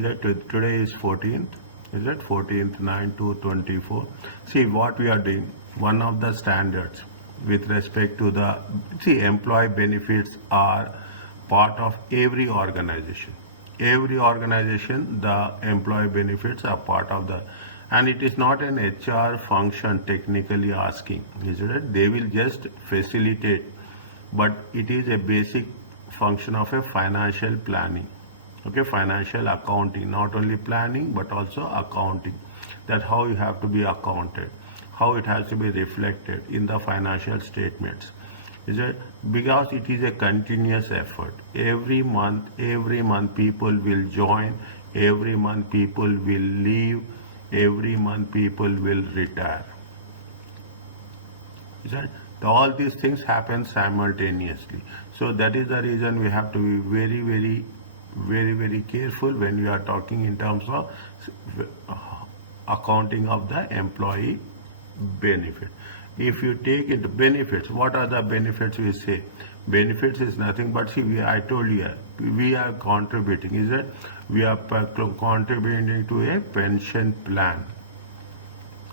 Today is 14th. Is it 14th 9/2/24? See what we are doing. One of the standards with respect to the employee benefits are part of every organization. Every organization, the employee benefits are part of the, and it is not an HR function technically asking, is it? They will just facilitate, but it is a basic function of a financial planning. Okay, financial accounting, not only planning but also accounting. That how you have to be accounted, how it has to be reflected in the financial statements. Is it? Because it is a continuous effort. Every month people will join, every month people will leave, every month people will retire. Is that? All these things happen simultaneously. So that is the reason we have to be very careful when we are talking in terms of accounting of the employee benefit. If you take into benefits, what are the benefits we say? Benefits is nothing but, see, I told you, we are contributing, is it? We are contributing to a pension plan.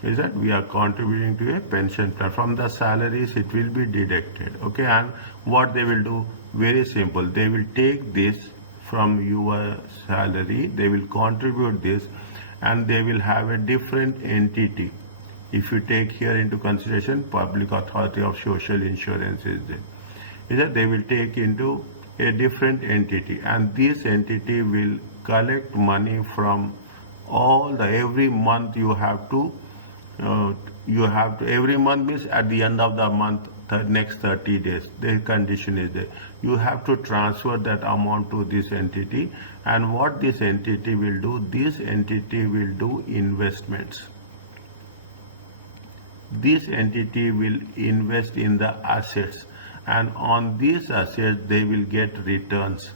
Is that we are contributing to a pension plan. From the salaries it will be deducted. Okay, and what they will do? Very simple. They will take this from your salary, they will contribute this, and they will have a different entity. If you take here into consideration, Public Authority of Social Insurance is there. Is that they will take into a different entity, and this entity will collect money from all the, every month you have to every month means at the end of the month, the next 30 days, the condition is there. You have to transfer that amount to this entity, and what this entity will do, this entity will do investments. This entity will invest in the assets, and on these assets they will get returns.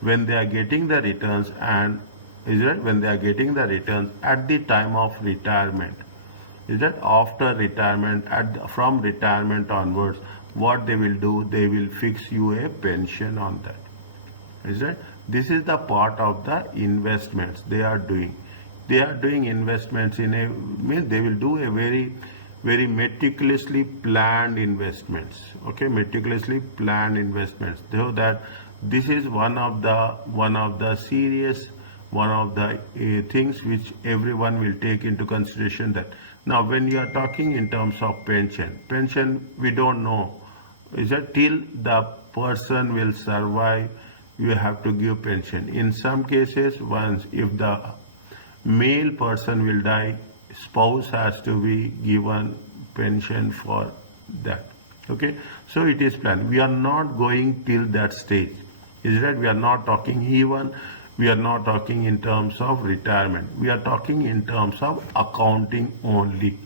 When they are getting the returns, and is it when they are getting the returns at the time of retirement, is that after retirement, from retirement onwards, what they will do, they will fix you a pension on that. Is that? This is the part of the investments they are doing. They are doing investments in a, means they will do a very meticulously planned investments. Okay, meticulously planned investments. So that this is one of the serious, one of the things which everyone will take into consideration. That now when you are talking in terms of pension we don't know, is that till the person will survive, you have to give pension. In some cases, once if the male person will die, spouse has to be given pension for that. Okay, so it is planned. We are not going till that stage. Is that? We are not talking even. We are not talking in terms of retirement. We are talking in terms of accounting only.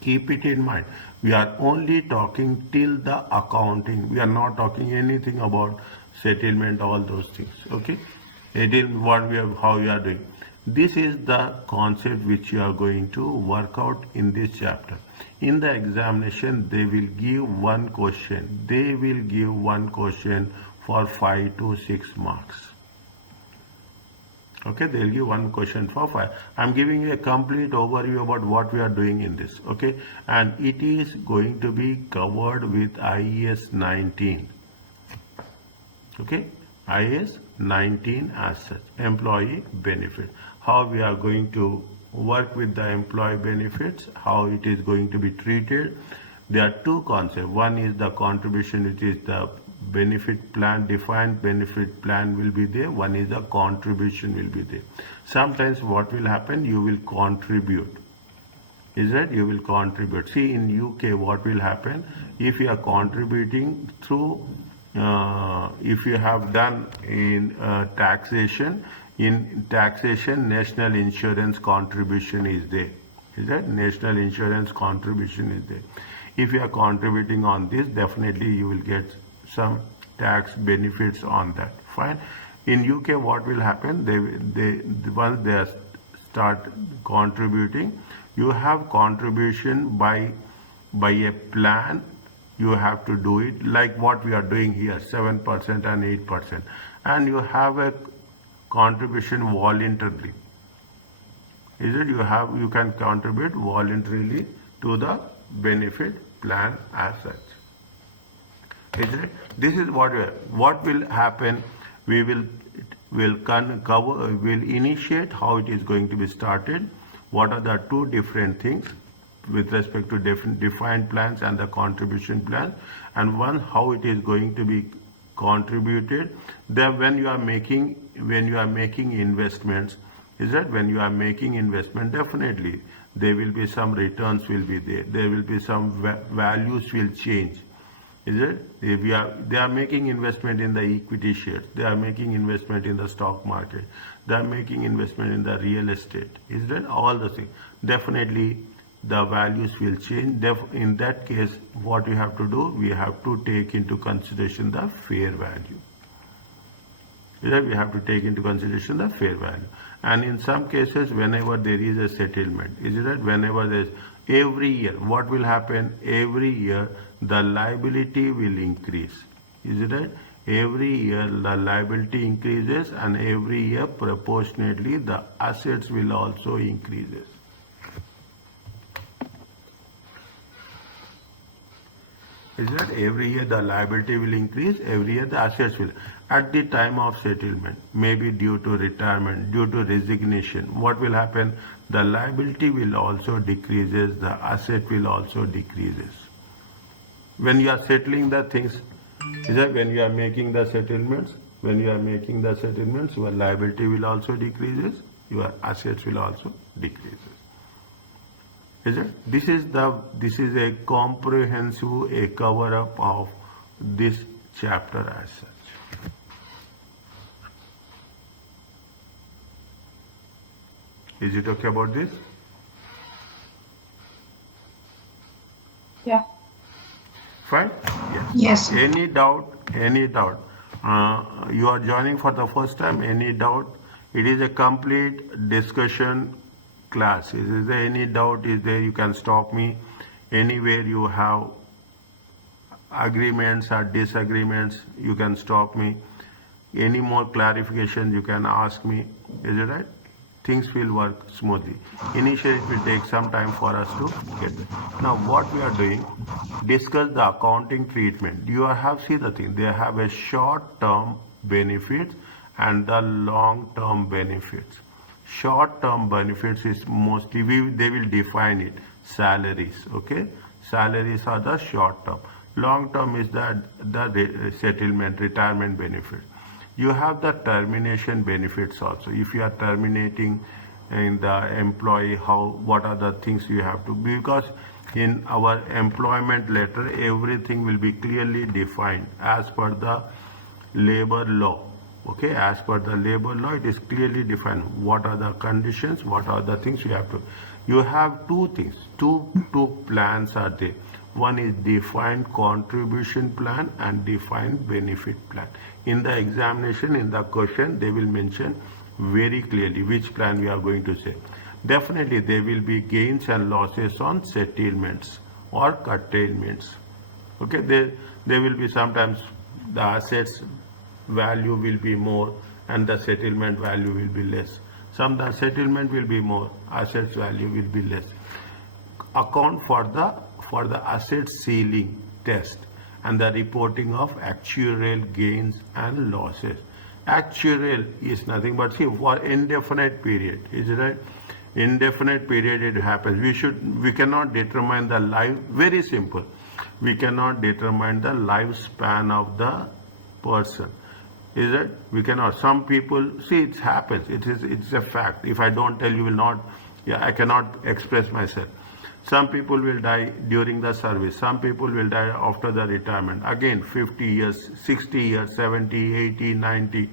Keep it in mind. We are only talking till the accounting. We are not talking anything about settlement, all those things. Okay, it is what we have, how we are doing. This is the concept which you are going to work out in this chapter. In the examination, they will give one question. They will give one question for 5 to 6 marks. Okay, they'll give one question for 5. I'm giving you a complete overview about what we are doing in this. Okay, and it is going to be covered with IAS 19. Okay, IAS 19 as such, employee benefit. How we are going to work with the employee benefits, how it is going to be treated. There are two concepts. One is the contribution, which is the benefit plan, defined benefit plan will be there. One is the contribution will be there. Sometimes what will happen, you will contribute. Is that you will contribute. See, in UK what will happen, if you are contributing through, if you have done in taxation, national insurance contribution is there. Is that? National insurance contribution is there. If you are contributing on this, definitely you will get some tax benefits on that. Fine. In UK what will happen, once they start contributing, you have contribution by a plan. You have to do it like what we are doing here, 7% and 8%, and you have a contribution voluntarily. Is it you can contribute voluntarily to the benefit plan as such. Is it? This is what will happen. We will initiate how it is going to be started. What are the two different things with respect to defined plans and the contribution plan, and one how it is going to be contributed. Then when you are making investments, is that when you are making investment, definitely there will be some returns will be there will be some values will change. Is it? If they are making investment in the equity shares, they are making investment in the stock market, they are making investment in the real estate. Is that all the things? Definitely the values will change. In that case, what we have to do, we have to take into consideration the fair value. We have to take into consideration the fair value. And in some cases, whenever there is a settlement, is it right? Whenever there is, every year, what will happen? Every year, the liability will increase. Is it right? Every year, the liability increases, and every year, proportionately, the assets will also increases. Is that every year the liability will increase, every year the assets will. At the time of settlement, maybe due to retirement, due to resignation, what will happen? The liability will also decreases, the asset will also decreases. When you are settling the things, is that when you are making the settlements, your liability will also decreases, your assets will also decreases. Is it? This is a comprehensive cover up of this chapter as such. Is it okay about this? Yeah. Fine? Yes. Any doubt? You are joining for the first time, any doubt? It is a complete discussion class. Is there any doubt? Is there? You can stop me anywhere you have agreements or disagreements. You can stop me. Any more clarification you can ask me. Is it right? Things will work smoothly. Initially, it will take some time for us to get there. Now, what we are doing, discuss the accounting treatment. You have seen the thing. They have a short-term benefits and the long-term benefits. Short-term benefits is mostly, they will define it, salaries, okay? Salaries are the short-term. Long-term is the settlement, retirement benefit. You have the termination benefits also. If you are terminating in the employee, what are the things you have to, because in our employment letter, everything will be clearly defined as per the labor law. Okay, as per the labor law, it is clearly defined what are the conditions, what are the things you have to. You have two things, two plans are there. One is defined contribution plan and defined benefit plan. In the examination, in the question, they will mention very clearly which plan we are going to say. Definitely, there will be gains and losses on settlements or curtailments. Okay, there will be sometimes the assets value will be more and the settlement value will be less. Some the settlement will be more, assets value will be less. Account for the asset ceiling test and the reporting of actuarial gains and losses. Actuarial is nothing but, see, for indefinite period, is it right? Indefinite period it happens. We cannot determine the life, very simple. We cannot determine the lifespan of the person. Is it? We cannot. Some people, see, it happens. It's a fact. If I don't tell, you will not, I cannot express myself. Some people will die during the service. Some people will die after the retirement. Again, 50 years, 60 years, 70, 80, 90.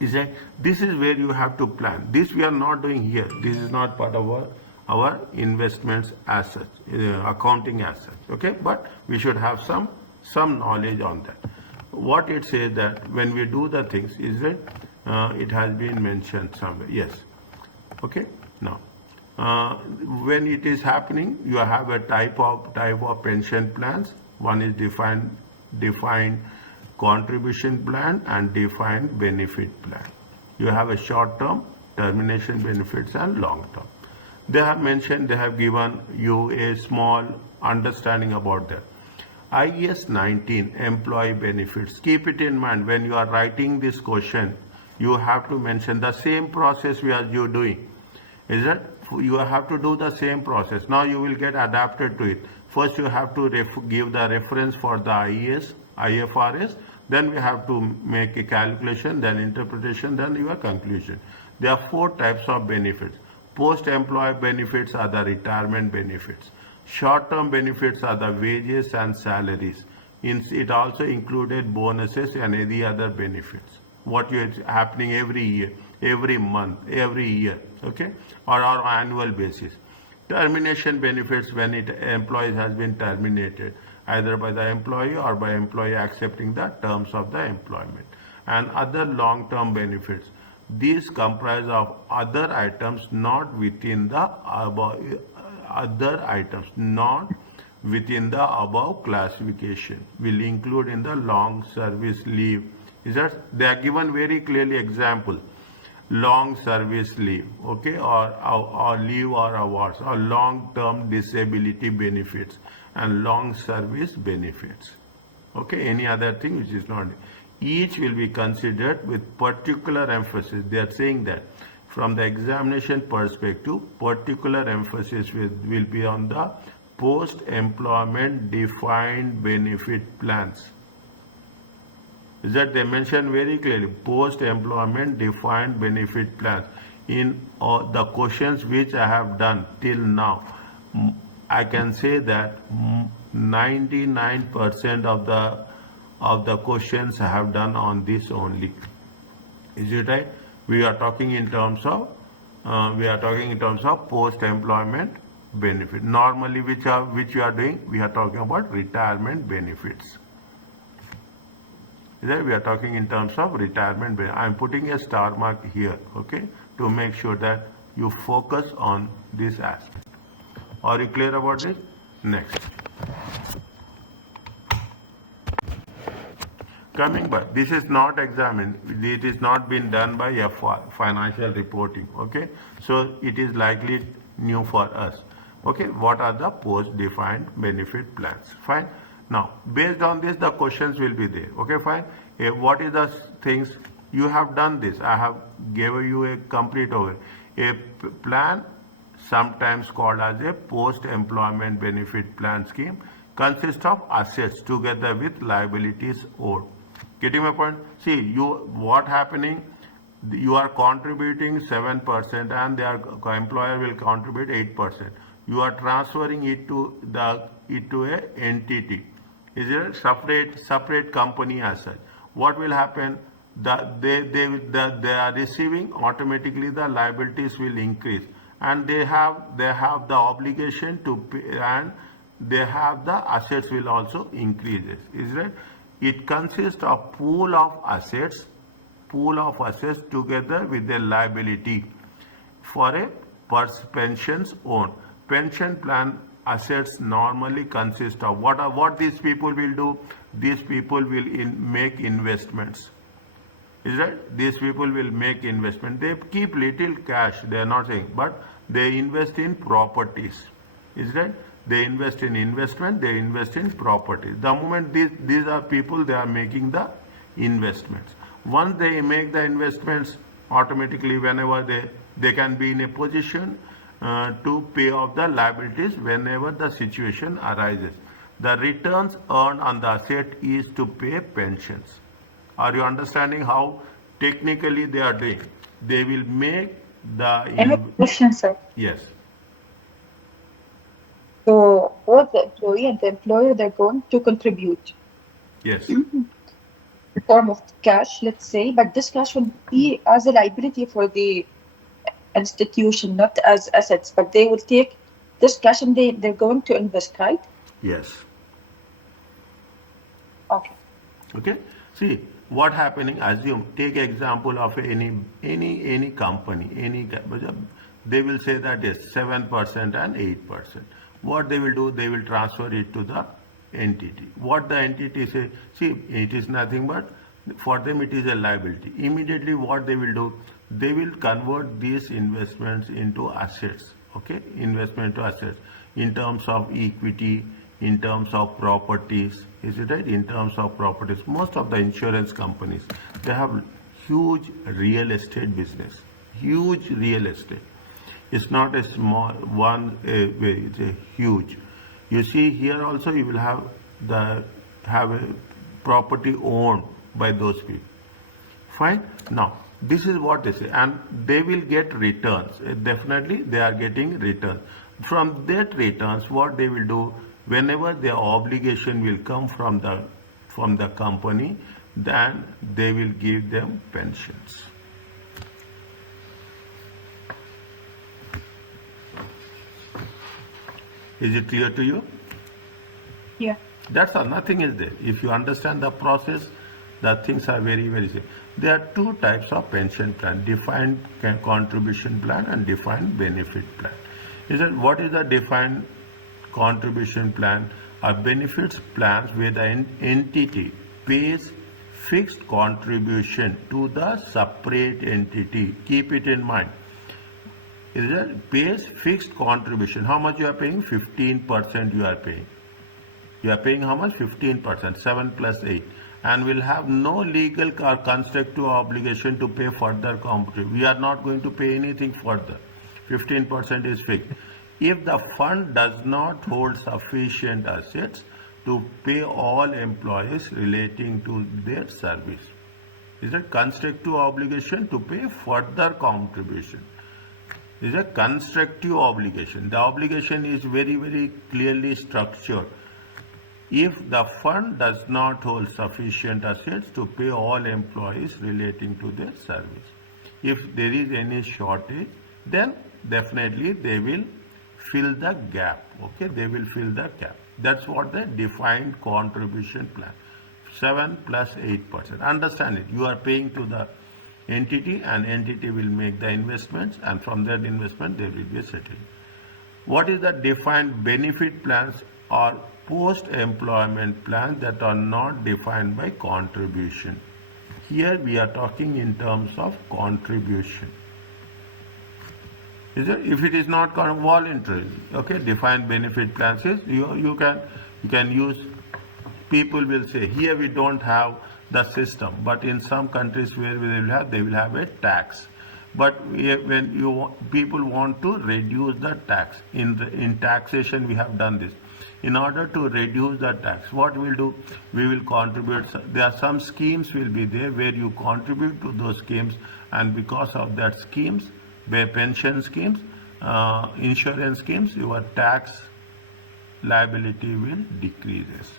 Is that? This is where you have to plan. This we are not doing here. This is not part of our investments as such, accounting as such. Okay, but we should have some knowledge on that. What it says that when we do the things, is that it has been mentioned somewhere. Yes. Okay. Now, when it is happening, you have a type of pension plans. One is defined contribution plan and defined benefit plan. You have a short term, termination benefits, and long term. They have mentioned, they have given you a small understanding about that. IAS 19, employee benefits. Keep it in mind when you are writing this question, you have to mention the same process we are doing. Is that you have to do the same process. Now you will get adapted to it. First you have to give the reference for the IAS, IFRS, then we have to make a calculation, then interpretation, then your conclusion. There are 4 types of benefits. Post-employee benefits are the retirement benefits. Short-term benefits are the wages and salaries. It also included bonuses and any other benefits. What is happening every year, every month, every year, okay, or on annual basis. Termination benefits when employee has been terminated, either by the employee or by employee accepting the terms of the employment. And other long-term benefits. These comprise of other items not within the above, classification, will include in the long service leave. Is that they are given very clearly example. Long service leave, okay, or leave or awards, or long-term disability benefits and long service benefits. Okay, any other thing which is not. Each will be considered with particular emphasis. They are saying that from the examination perspective, particular emphasis will be on the post-employment defined benefit plans. Is that they mention very clearly post-employment defined benefit plans. In the questions which I have done till now, I can say that 99% of the questions I have done on this only. Is it right? We are talking in terms of post-employment benefit. Normally, which you are doing, we are talking about retirement benefits. Is that we are talking in terms of retirement benefit. I am putting a star mark here, okay, to make sure that you focus on this aspect. Are you clear about this? Next. Coming back, this is not examined. It is not been done by financial reporting. Okay, so it is likely new for us. Okay, what are the post-defined benefit plans? Fine. Now, based on this, the questions will be there. Okay, fine. What is the things you have done this? I have given you a complete over. A plan, sometimes called as a post-employment benefit plan scheme, consists of assets together with liabilities owed. Getting my point? See, what happening? You are contributing 7% and their employer will contribute 8%. You are transferring it to a entity. Is it a separate company as such? What will happen? They are receiving, automatically the liabilities will increase, and they have the obligation to pay, and they have the assets will also increase. Is it? It consists of pool of assets together with a liability for a pensions owned. Pension plan assets normally consist of what these people will do. These people will make investments. Is that these people will make investment. They keep little cash. They are not saying, but they invest in properties. Is that they invest in investment. They invest in properties. The moment these are people, they are making the investments. Once they make the investments, automatically whenever they can be in a position to pay off the liabilities whenever the situation arises. The returns earned on the asset is to pay pensions. Are you understanding how technically they are doing? They will make the... I have a question, sir. Yes. So both the employee and the employer, they're going to contribute. Yes. In form of cash, let's say, but this cash will be as a liability for the institution, not as assets, but they will take this cash and they're going to invest, right? Yes. Okay. Okay. See what happening. Assume, take example of any company, they will say that yes, 7% and 8%. What they will do, they will transfer it to the entity. What the entity say, see, it is nothing but For them it is a liability. Immediately what they will do, they will convert these investments into assets. Okay, investment to assets in terms of equity, in terms of properties. Is it right? In terms of properties, most of the insurance companies, they have huge real estate business, huge real estate. It's not a small one way, it's a huge. You see here also you will have a property owned by those people. Fine. Now this is what they say, and they will get returns. Definitely they are getting returns. From that returns, what they will do, whenever their obligation will come from the company, then they will give them pensions. Is it clear to you? Yeah. That's all. Nothing is there. If you understand the process, the things are very, very simple. There are two types of pension plan: defined contribution plan and defined benefit plan. What is the defined contribution plan? A benefits plans where the entity pays fixed contribution to the separate entity. Keep it in mind. Pays fixed contribution. How much you are paying? 15% you are paying. You are paying how much? 15%, 7 plus 8. And will have no legal or constructive obligation to pay further contribution. We are not going to pay anything further. 15% is fixed. If the fund does not hold sufficient assets to pay all employees relating to their service. Is a constructive obligation to pay further contribution. Is a constructive obligation. The obligation is very, very clearly structured. If the fund does not hold sufficient assets to pay all employees relating to their service. If there is any shortage, then definitely they will fill the gap. Okay, they will fill the gap. That's what the defined contribution plan. 7 plus 8%. Understand it. You are paying to the entity, and entity will make the investments, and from that investment there will be a settlement. What is the defined benefit plans or post-employment plans that are not defined by contribution? Here we are talking in terms of contribution. If it is not voluntary, okay, defined benefit plans is you can use. People will say here we don't have the system, but in some countries where they will have a tax. But when people want to reduce the tax, in taxation we have done this. In order to reduce the tax, what we'll do, we will contribute. There are some schemes will be there where you contribute to those schemes, and because of that schemes, where pension schemes, insurance schemes, your tax liability will decreases.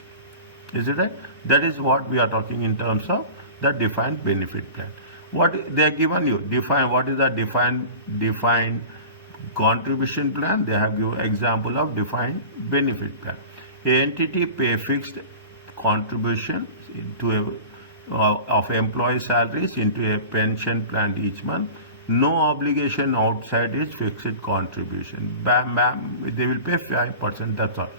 Is it right? That is what we are talking in terms of the defined benefit plan. What they are given you, what is the defined contribution plan? They have given example of defined benefit plan. A entity pay fixed contribution of employee salaries into a pension plan each month. No obligation outside its fixed contribution. Bam, bam, they will pay 5%. That's all.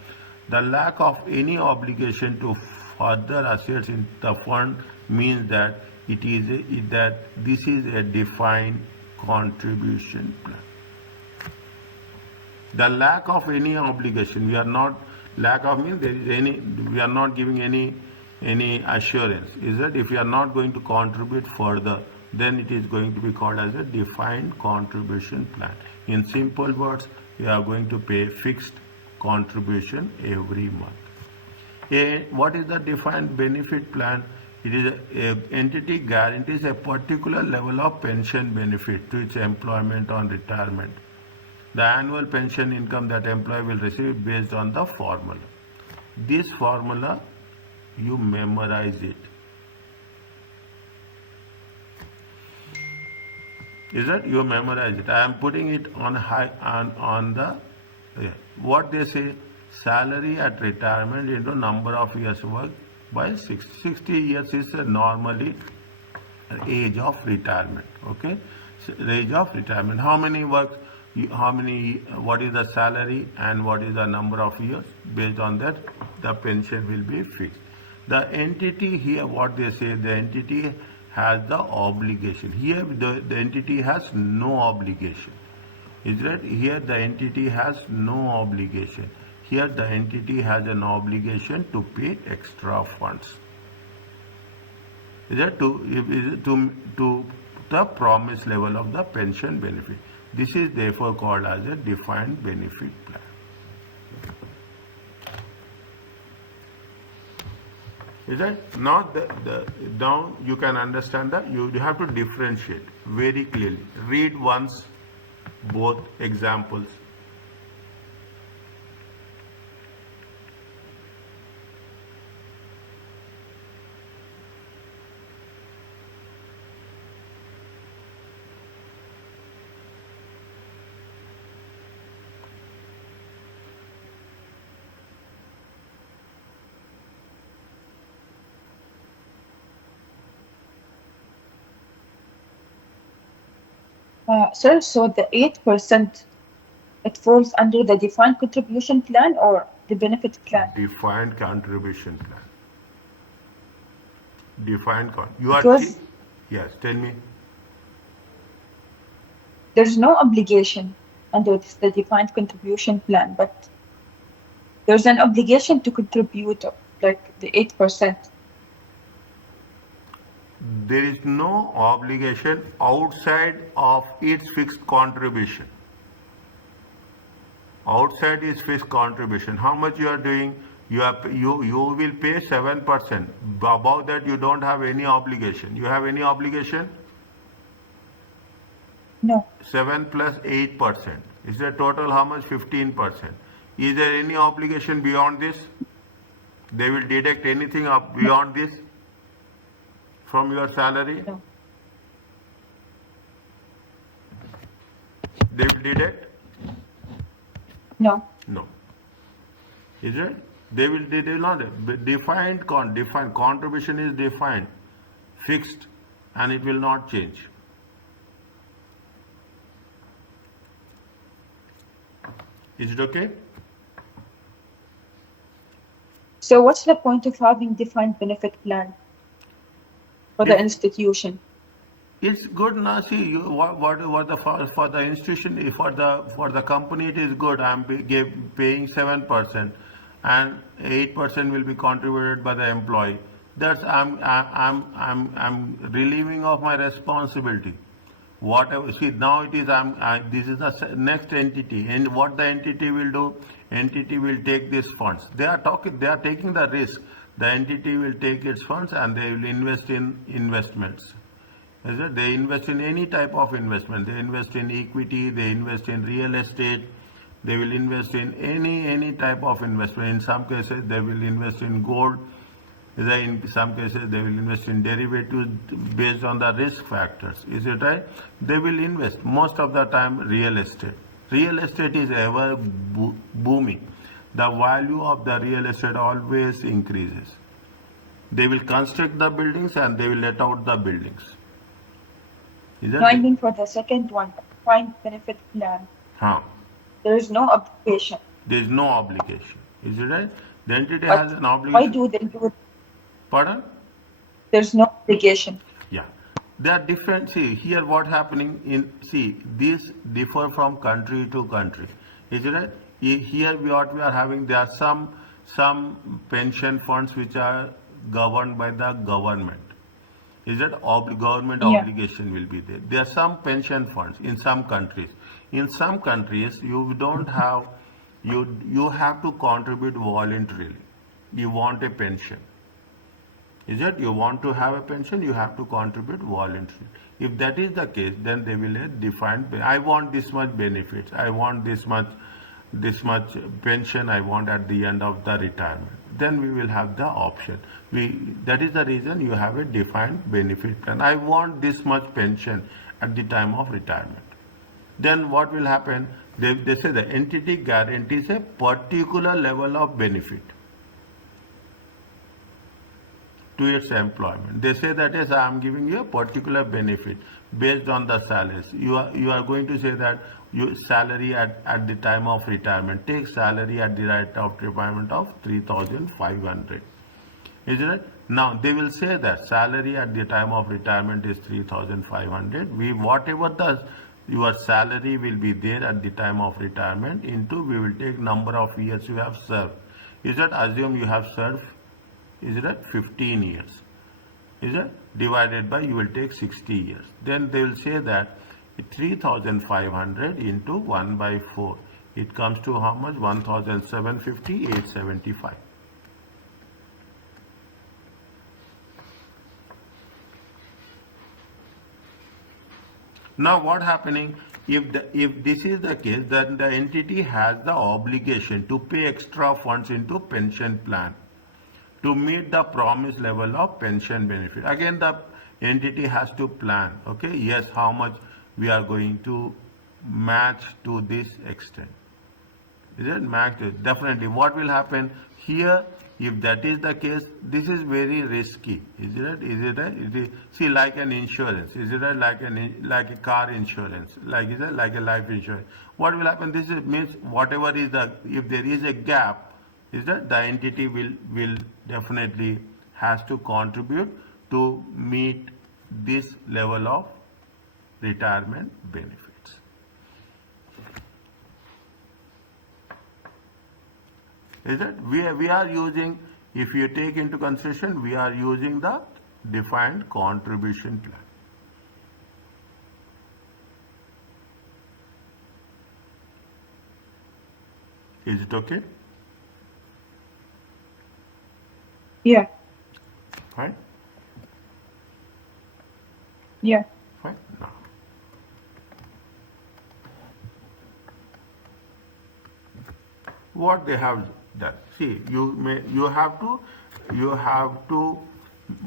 The lack of any obligation to further assets in the fund means that this is a defined contribution plan. The lack of any obligation, we are not giving any assurance. Is that if you are not going to contribute further, then it is going to be called as a defined contribution plan. In simple words, you are going to pay fixed contribution every month. What is the defined benefit plan? It is an entity guarantees a particular level of pension benefit to its employment on retirement. The annual pension income that employee will receive based on the formula. This formula, you memorize it. Is that you memorize it? I am putting it on what they say, salary at retirement into number of years work by 60 years is normally age of retirement. Okay, so age of retirement. How many works? What is the salary and what is the number of years? Based on that, the pension will be fixed. The entity here, what they say, the entity has the obligation. Here the entity has no obligation. Is that here the entity has no obligation. Here the entity has an obligation to pay extra funds. Is that to the promised level of the pension benefit. This is therefore called as a defined benefit plan. Is that now now you can understand that you have to differentiate very clearly. Read once both examples. Sir, so the 8%, it falls under the defined contribution plan or the benefit plan? Defined contribution plan. You are Because yes. Tell me. there's no obligation under the defined contribution plan, but there's an obligation to contribute like the 8%. There is no obligation outside of its fixed contribution. Outside is fixed contribution. How much you are doing? You will pay 7%. Above that you don't have any obligation. You have any obligation? No, 7 plus 8%. Is the total how much? 15%. Is there any obligation beyond this? They will deduct anything up beyond this from your salary? no, They will deduct? no. No. Is it? They will not. Defined contribution is defined, fixed, and it will not change. Is it okay? So what's the point of having defined benefit plan for the institution? It's good now. See, for the institution, for the company, it is good. I'm paying 7%, and 8% will be contributed by the employee. That's I'm relieving of my responsibility. Whatever. See, now it is this is the next entity, and what the entity will do? Entity will take these funds. They are taking the risk. The entity will take its funds and they will invest in investments. Is it? They invest in any type of investment. They invest in equity, they invest in real estate, they will invest in any type of investment. In some cases, they will invest in gold. In some cases, they will invest in derivatives based on the risk factors. Is it right? They will invest most of the time real estate. Real estate is ever booming. The value of the real estate always increases. They will construct the buildings and they will let out the buildings. Is that No, I mean for the second one, defined benefit plan, there is no obligation. There is no obligation. Is it right? The entity But has an obligation. why do they do it? Pardon? There's no obligation. Yeah. They are different. See, here what happening in, see, these differ from country to country. Is it right? Here what we are having, there are some pension funds which are governed by the government. Is that government obligation will be there. There are some pension funds in some countries. In some countries, you don't have, you have to contribute voluntarily. You want a pension. Is it? You want to have a pension, you have to contribute voluntarily. If that is the case, then they will define, I want this much benefits, I want this much pension I want at the end of the retirement. Then we will have the option. That is the reason you have a defined benefit plan. I want this much pension at the time of retirement. Then what will happen? They say the entity guarantees a particular level of benefit to its employment. They say that yes, I am giving you a particular benefit based on the salaries. You are going to say that your salary at the time of retirement, take salary at the right of retirement of 3,500. Is it right? Now they will say that salary at the time of retirement is 3,500. We whatever the your salary will be there at the time of retirement into we will take number of years you have served. Is that assume you have served? Is it 15 years? Is it divided by you will take 60 years. Then they will say that 3,500 into 1 by 4. It comes to how much? 1,750, 875. Now what happening? If this is the case, then the entity has the obligation to pay extra funds into pension plan to meet the promised level of pension benefit. Again, the entity has to plan, okay, yes, how much we are going to match to this extent. Is it matched? Definitely. What will happen here? If that is the case, this is very risky. Is it? Is it? It is, see, like an insurance. Is it like a car insurance? Like is it like a life insurance? What will happen? This is, means whatever is the if there is a gap, is that the entity will definitely has to contribute to meet this level of retirement benefits. Is that we are using, if you take into consideration, we are using the defined contribution plan. Is it okay? Yeah. Fine? Yeah. Fine? Now. What they have done. See, you have to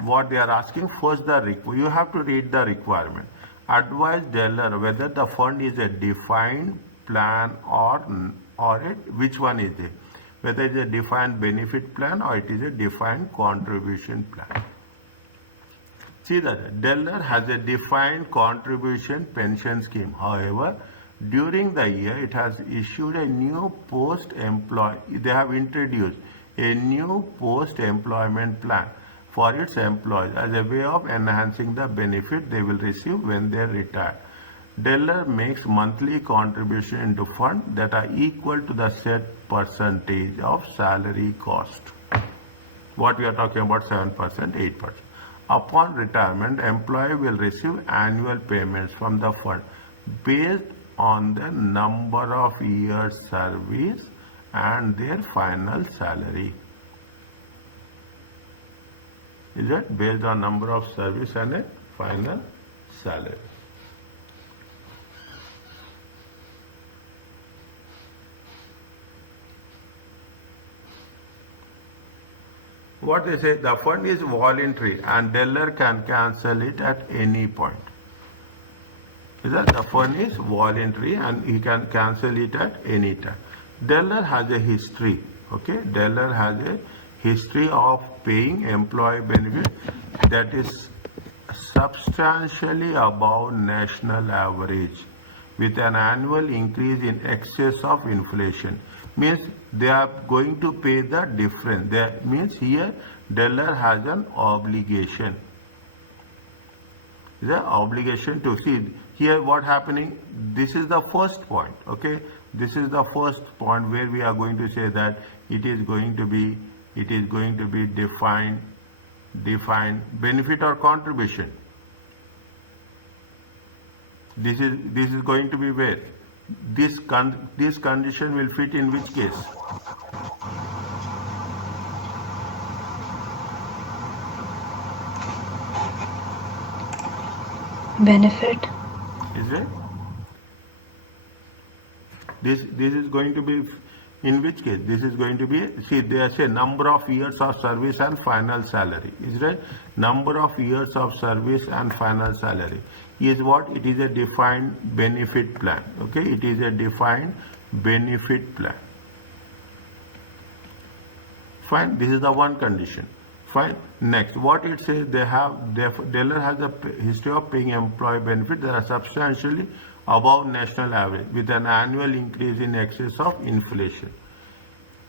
what they are asking first you have to read the requirement. Advise dealer whether the fund is a defined plan or which one is it, whether it is a defined benefit plan or it is a defined contribution plan. See that dealer has a defined contribution pension scheme. However, during the year, it has issued a new they have introduced a new post-employment plan for its employees as a way of enhancing the benefit they will receive when they retire. Dealer makes monthly contribution into fund that are equal to the set percentage of salary cost. What we are talking about, 7%, 8%. Upon retirement, employee will receive annual payments from the fund based on the number of years service and their final salary. Is it based on number of service and a final salary? What they say, the fund is voluntary and dealer can cancel it at any point. Is that the fund is voluntary and he can cancel it at any time. Dealer has a history, okay? Dealer has a history of paying employee benefit that is substantially above national average with an annual increase in excess of inflation. Means they are going to pay the difference. That means here dealer has an obligation. The obligation to see here what happening. This is the first point, okay? This is the first point where we are going to say that it is going to be defined benefit or contribution. This is going to be where this condition will fit in which case? Benefit. Is it? This is going to be in which case? This is going to be, see, they say number of years of service and final salary. Is right? Number of years of service and final salary is what? It is a defined benefit plan. Okay, it is a defined benefit plan. Fine. This is the one condition. Fine. Next, what it says, dealer has a history of paying employee benefit that are substantially above national average with an annual increase in excess of inflation.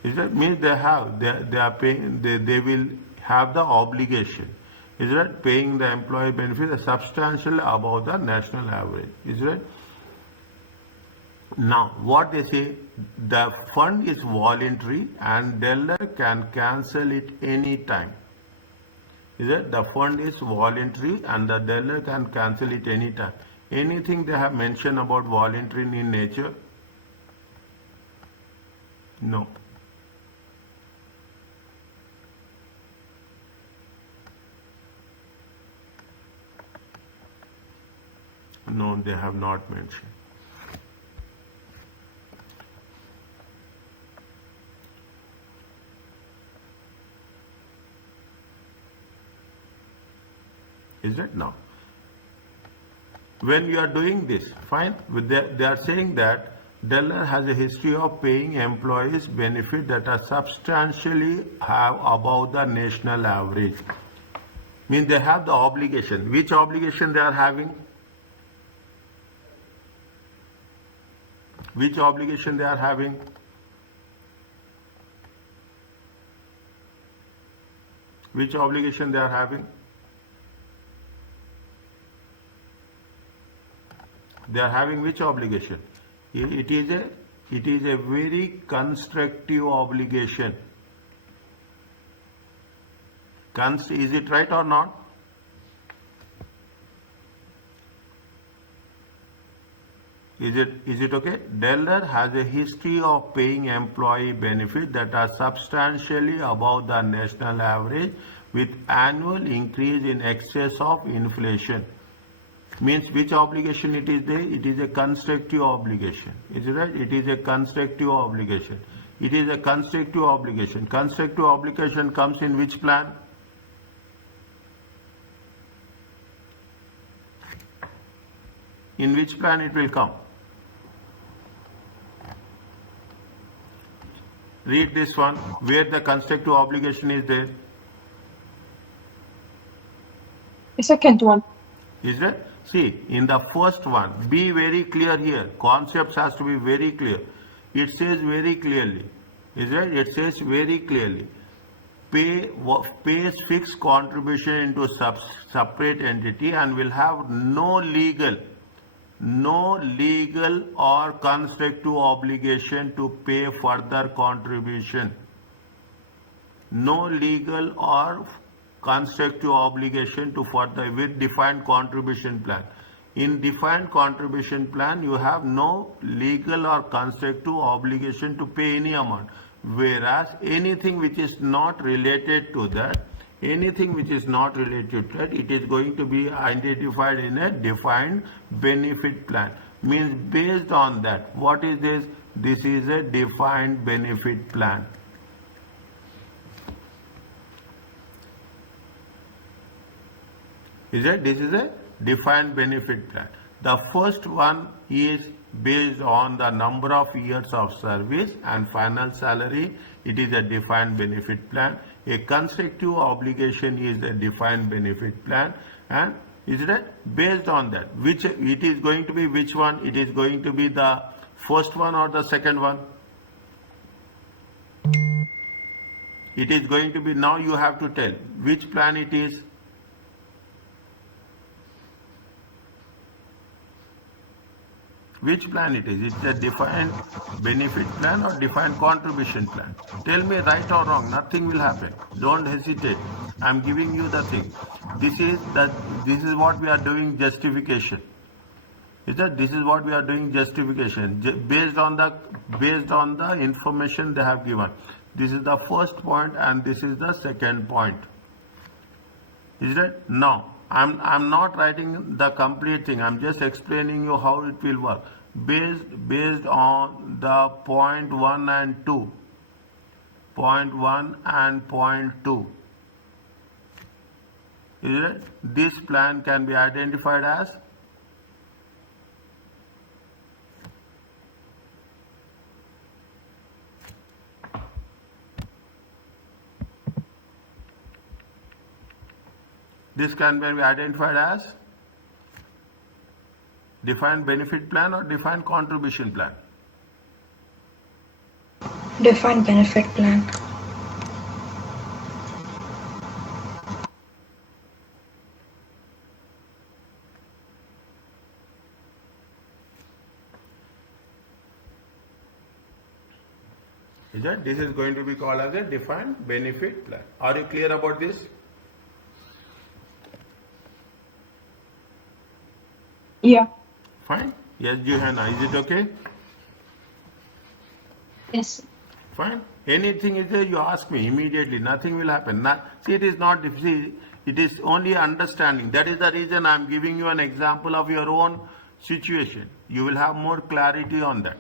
Is that means they are paying, they will have the obligation, is it, paying the employee benefit substantially above the national average, is it? Now, what they say, the fund is voluntary and Deller can cancel it any time. Is it? The fund is voluntary and the Deller can cancel it any time. Anything they have mentioned about voluntary in nature? No. No, they have not mentioned. Is it? Now, when you are doing this, fine, they are saying that Deller has a history of paying employees benefit that are substantially have above the national average. Means they have the obligation. Which obligation they are having? Which obligation they are having? Which obligation they are having? They are having which obligation? It is a very constructive obligation. Is it right or not? Is it okay? Deller has a history of paying employee benefits that are substantially above the national average with annual increase in excess of inflation. Means which obligation it is there? It is a constructive obligation. Is it right? It is a constructive obligation. It is a constructive obligation. Constructive obligation comes in which plan? In which plan it will come? Read this one, where the constructive obligation is there. The second one. Is it? See, in the first one, be very clear here. Concepts has to be very clear. It says very clearly. Is it? It says very clearly. Pays fixed contribution into separate entity and will have no legal or constructive obligation to pay further contribution. No legal or constructive obligation to further with defined contribution plan. In defined contribution plan, you have no legal or constructive obligation to pay any amount. Whereas anything which is not related to that, it is going to be identified in a defined benefit plan. Means based on that, what is this? This is a defined benefit plan. Is it? This is a defined benefit plan. The first one is based on the number of years of service and final salary. It is a defined benefit plan. A constructive obligation is a defined benefit plan, and is it based on that? Which it is going to be which one? It is going to be the first one or the second one? It is going to be, now you have to tell which plan it is. Which plan it is? It's a defined benefit plan or defined contribution plan? Tell me right or wrong, nothing will happen. Don't hesitate. I'm giving you the thing. This is what we are doing justification. Is that this is what we are doing justification based on the information they have given. This is the first point and this is the second point. Is that? Now I'm not writing the complete thing. I'm just explaining you how it will work based on the point 1 and 2. Point 1 and point 2. Is it? This plan can be identified as defined benefit plan or defined contribution plan? Defined benefit plan. Is that this is going to be called as a defined benefit plan. Are you clear about this? Yeah. Fine. Yes, Johanna, is it okay? Yes. Fine. Anything is there, you ask me immediately. Nothing will happen. See, it is not. See, it is only understanding. That is the reason I am giving you an example of your own situation. You will have more clarity on that.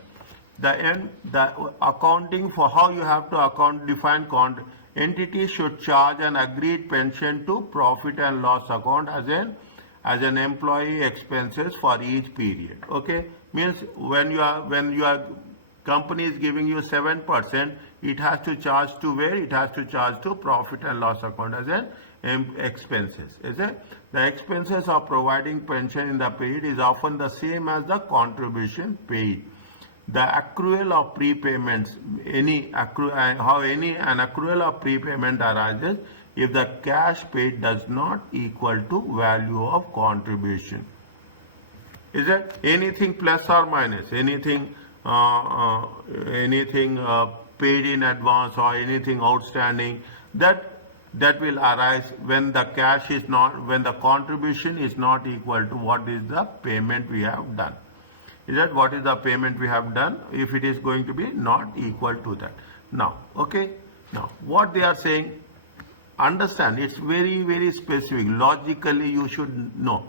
The accounting for how you have to define entity should charge an agreed pension to profit and loss account as an employee expenses for each period. Okay, means when your company is giving you 7%, it has to charge to where? It has to charge to profit and loss account as an expenses. Is it? The expenses of providing pension in the period is often the same as the contribution paid. The accrual of prepayments, how an accrual of prepayment arises if the cash paid does not equal to value of contribution. Is it anything plus or minus? Anything paid in advance or anything outstanding that will arise when the cash is not, when the contribution is not equal to what is the payment we have done. Is that what is the payment we have done if it is going to be not equal to that? Now, okay. Now, what they are saying, understand, it's very, very specific. Logically, you should know.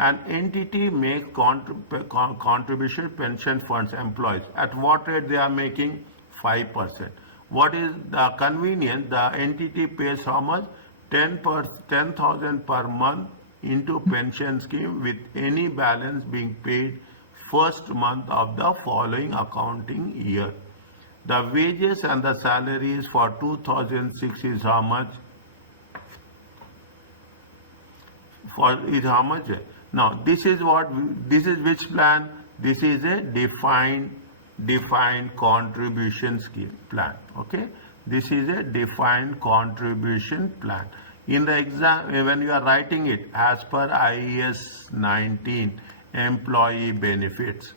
An entity makes contribution pension funds employees. At what rate they are making? 5%. What is the convenience? The entity pays how much? 10,000 per month into pension scheme with any balance being paid first month of the following accounting year. The wages and the salaries for 2006 is how much? Is how much? Now this is which plan? This is a defined contribution scheme plan. Okay, this is a defined contribution plan. In the exam, when you are writing it as per IAS 19 employee benefits,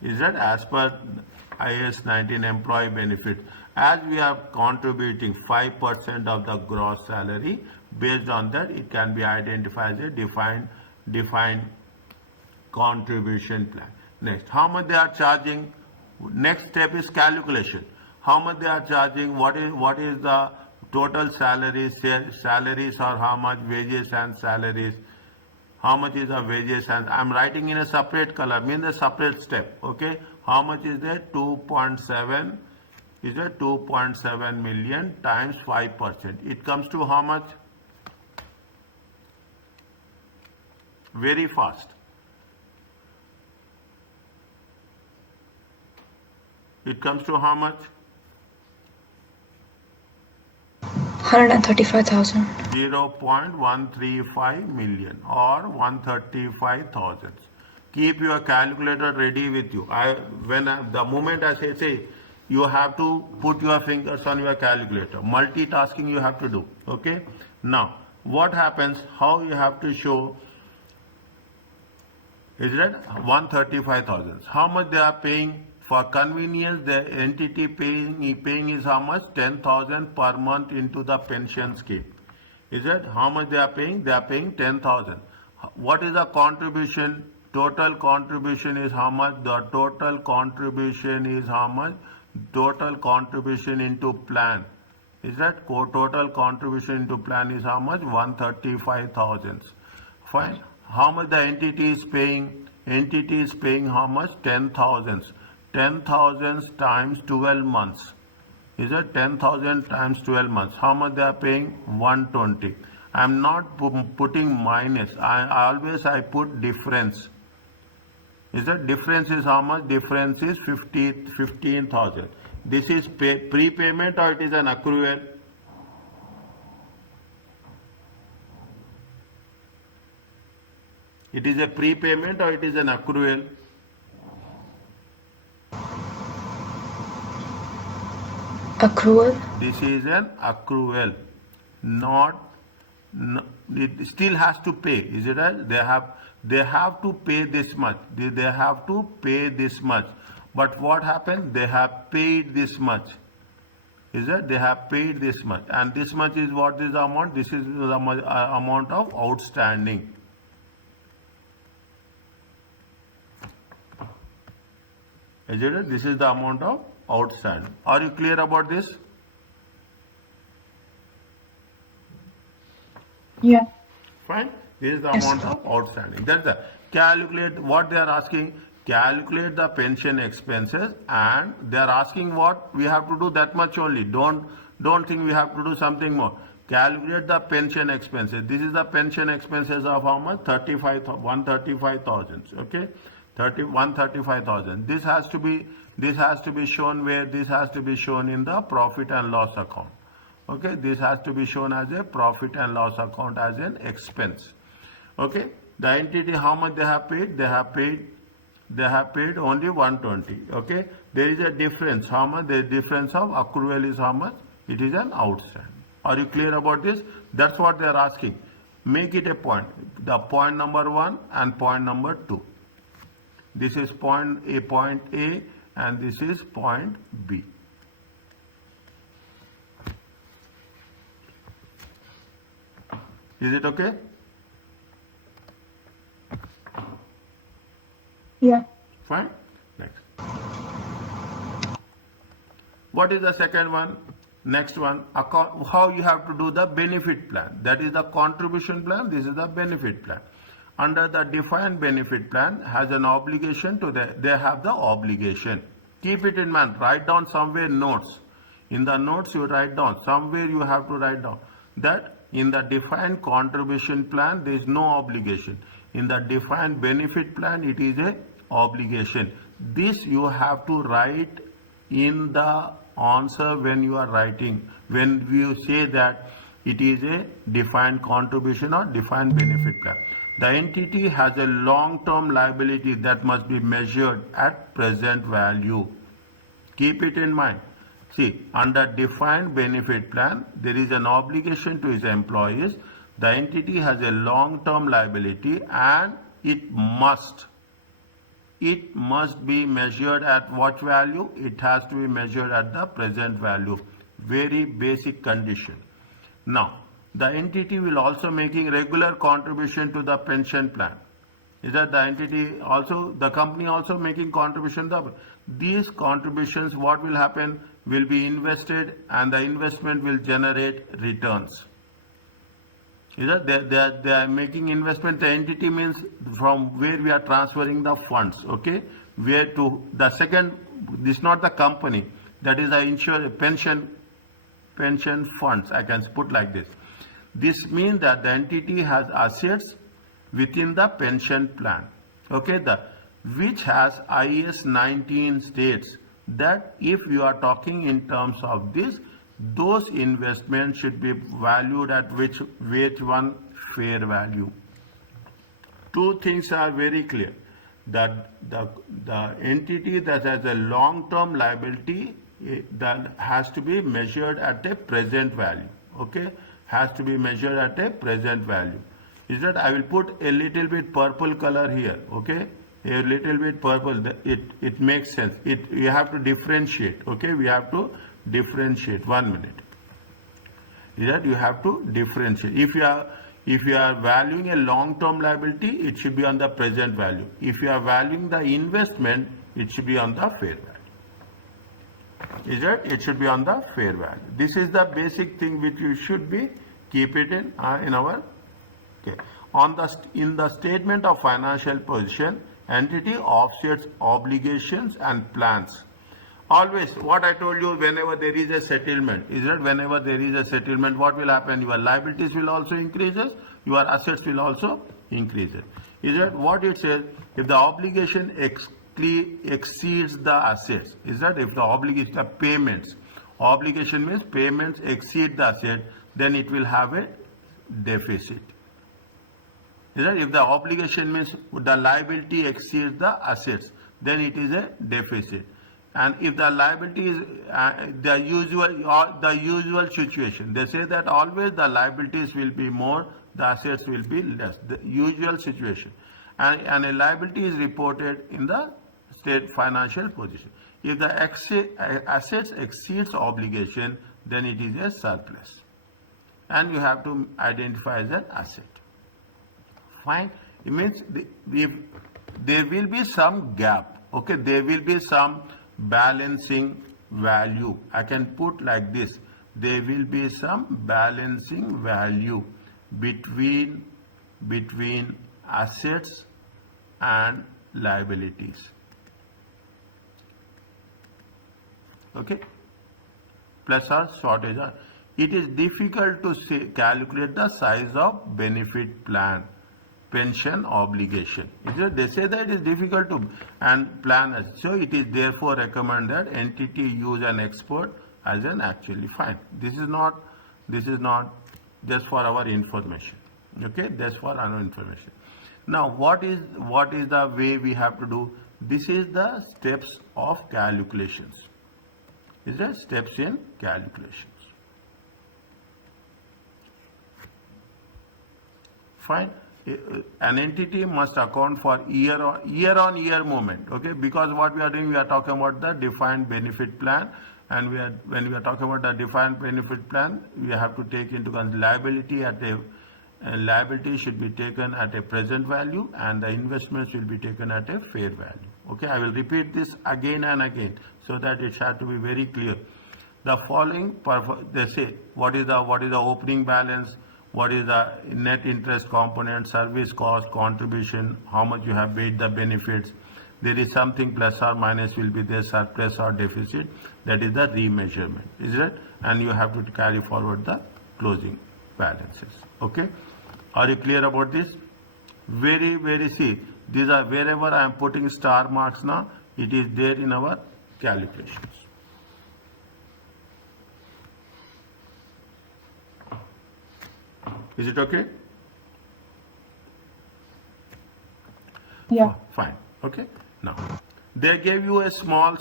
is that as per IAS 19 employee benefits, as we are contributing 5% of the gross salary, based on that it can be identified as a defined contribution plan. Next, how much they are charging? Next step is calculation. How much they are charging? What is the total salaries? Salaries are how much? Wages and salaries. How much is the wages? And I am writing in a separate color, means a separate step. Okay, how much is there? 2.7 is a 2.7 million times 5%. It comes to how much? Very fast. It comes to how much? 135,000. 0.135 million or 135,000. Keep your calculator ready with you. The moment I say you have to put your fingers on your calculator. Multitasking you have to do. Okay. Now what happens? How you have to show? Is that 135,000? How much they are paying? For convenience, the entity paying is how much? 10,000 per month into the pension scheme. Is that how much they are paying? They are paying 10,000. What is the contribution? Total contribution is how much? The total contribution is how much? Total contribution into plan. Is that total contribution into plan is how much? 135,000. Fine. How much the entity is paying? Entity is paying how much? 10,000. 10,000 times 12 months. Is it 10,000 times 12 months? How much they are paying? 120. I am not putting minus. I put difference. Is that difference is how much? Difference is 15,000. This is prepayment or it is an accrual? It is a prepayment or it is an accrual? Accrual. This is an accrual. It still has to pay. Is it right? They have to pay this much. They have to pay this much. But what happened? They have paid this much. Is that they have paid this much, and this much is what is the amount? This is the amount of outstanding. Is it? This is the amount of outstanding. Are you clear about this? Yeah. Fine. This is the Yes. amount of outstanding. That's the calculate what they are asking. Calculate the pension expenses, and they are asking what we have to do that much only. Don't think we have to do something more. Calculate the pension expenses. This is the pension expenses of how much? 135,000. Okay, 135,000. This has to be shown where? This has to be shown in the profit and loss account. Okay, this has to be shown as a profit and loss account as an expense. Okay, the entity, how much they have paid? They have paid only 120. Okay, there is a difference. How much? The difference of accrual is how much? It is an outstanding. Are you clear about this? That's what they are asking. Make it a point. The point number 1 and point number 2. This is point A, and this is point B. Is it okay? Yeah. Fine. Next. What is the second one? Next one, how you have to do the benefit plan. That is the contribution plan. This is the benefit plan. Under the defined benefit plan has an obligation to they have the obligation. Keep it in mind. Write down somewhere notes. In the notes you write down. Somewhere you have to write down that in the defined contribution plan there is no obligation. In the defined benefit plan it is a obligation. This you have to write in the answer when you are writing. When you say that it is a defined contribution or defined benefit plan. The entity has a long-term liability that must be measured at present value. Keep it in mind. See, under defined benefit plan, there is an obligation to its employees. The entity has a long-term liability and it must be measured at what value? It has to be measured at the present value. Very basic condition. Now, the entity will also making regular contribution to the pension plan. Is that the entity also, the company also making contribution? These contributions, what will happen? Will be invested, and the investment will generate returns. Is that they are making investment? The entity means from where we are transferring the funds. Okay, where to the second? This is not the company. That is the insurance pension funds. I can put like this. This means that the entity has assets within the pension plan. Okay, which has IAS 19 states that if you are talking in terms of this, those investments should be valued at which one? Fair value. Two things are very clear. That the entity that has a long-term liability that has to be measured at a present value. Okay, has to be measured at a present value. Is that I will put a little bit purple color here. Okay, a little bit purple. It makes sense. You have to differentiate. Okay, we have to differentiate. 1 minute. Is that you have to differentiate. If you are valuing a long-term liability, it should be on the present value. If you are valuing the investment, it should be on the fair value. Is that it should be on the fair value. This is the basic thing which you should be keep it in our. Okay. In the statement of financial position, entity offsets obligations and plans. Always, what I told you, whenever there is a settlement, is that whenever there is a settlement, what will happen? Your liabilities will also increases, your assets will also increases. Is that what it says? If the obligation exceeds the assets, is that if the obligation, the payments, obligation means payments exceed the asset, then it will have a deficit. Is that if the obligation means the liability exceeds the assets, then it is a deficit. And if the liability is the usual situation, they say that always the liabilities will be more, the assets will be less. The usual situation, and a liability is reported in the state financial position. If the assets exceeds obligation, then it is a surplus, and you have to identify as an asset. Fine. It means if there will be some gap, okay, there will be some balancing value. I can put like this: there will be some balancing value between assets and liabilities. Okay, plus or shortage. It is difficult to calculate the size of benefit plan pension obligation. They say that it is difficult to and plan as. So it is therefore recommended that entity use an expert as an actually. Fine. This is not just for our information. Okay, that's for our information. Now what is the way we have to do? This is the steps of calculations. Is there steps in calculations? Fine. An entity must account for year on year movement. Okay, because what we are doing, we are talking about the defined benefit plan, and when we are talking about the defined benefit plan, we have to take into account liability liability should be taken at a present value, and the investments will be taken at a fair value. Okay, I will repeat this again and again so that it has to be very clear. The following, they say, what is the opening balance, what is the net interest component, service cost, contribution, how much you have paid the benefits. There is something plus or minus will be there, surplus or deficit. That is the remeasurement, is it? And you have to carry forward the closing balances. Okay, are you clear about this? Very see, these are wherever I am putting star marks now, it is there in our calculations. Is it okay? Yeah. Fine. Okay. Now, they gave you a small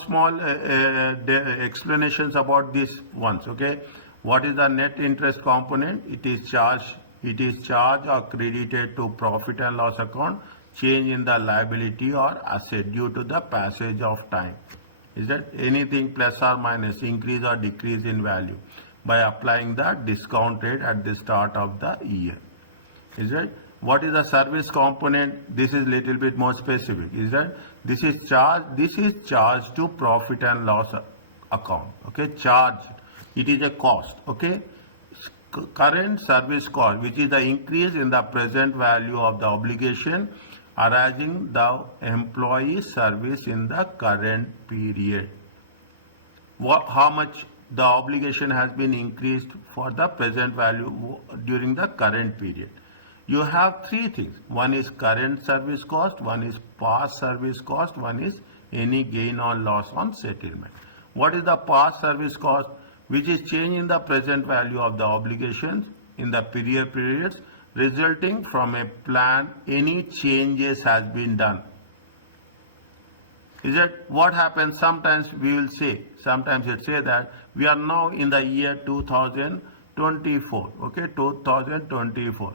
explanations about this once. Okay. What is the net interest component? It is charged or credited to profit and loss account, change in the liability or asset due to the passage of time. Is that anything plus or minus, increase or decrease in value by applying the discount rate at the start of the year. Is that what is the service component? This is little bit more specific. Is that this is charged to profit and loss account. Okay, charged. It is a cost. Okay, current service cost, which is the increase in the present value of the obligation arising the employee service in the current period. How much the obligation has been increased for the present value during the current period. You have three things. One is current service cost, one is past service cost, one is any gain or loss on settlement. What is the past service cost? Which is change in the present value of the obligations in the periods resulting from a plan. Any changes has been done. Is it what happens? Sometimes we will say, sometimes it say that we are now in the year 2024. Okay, 2024.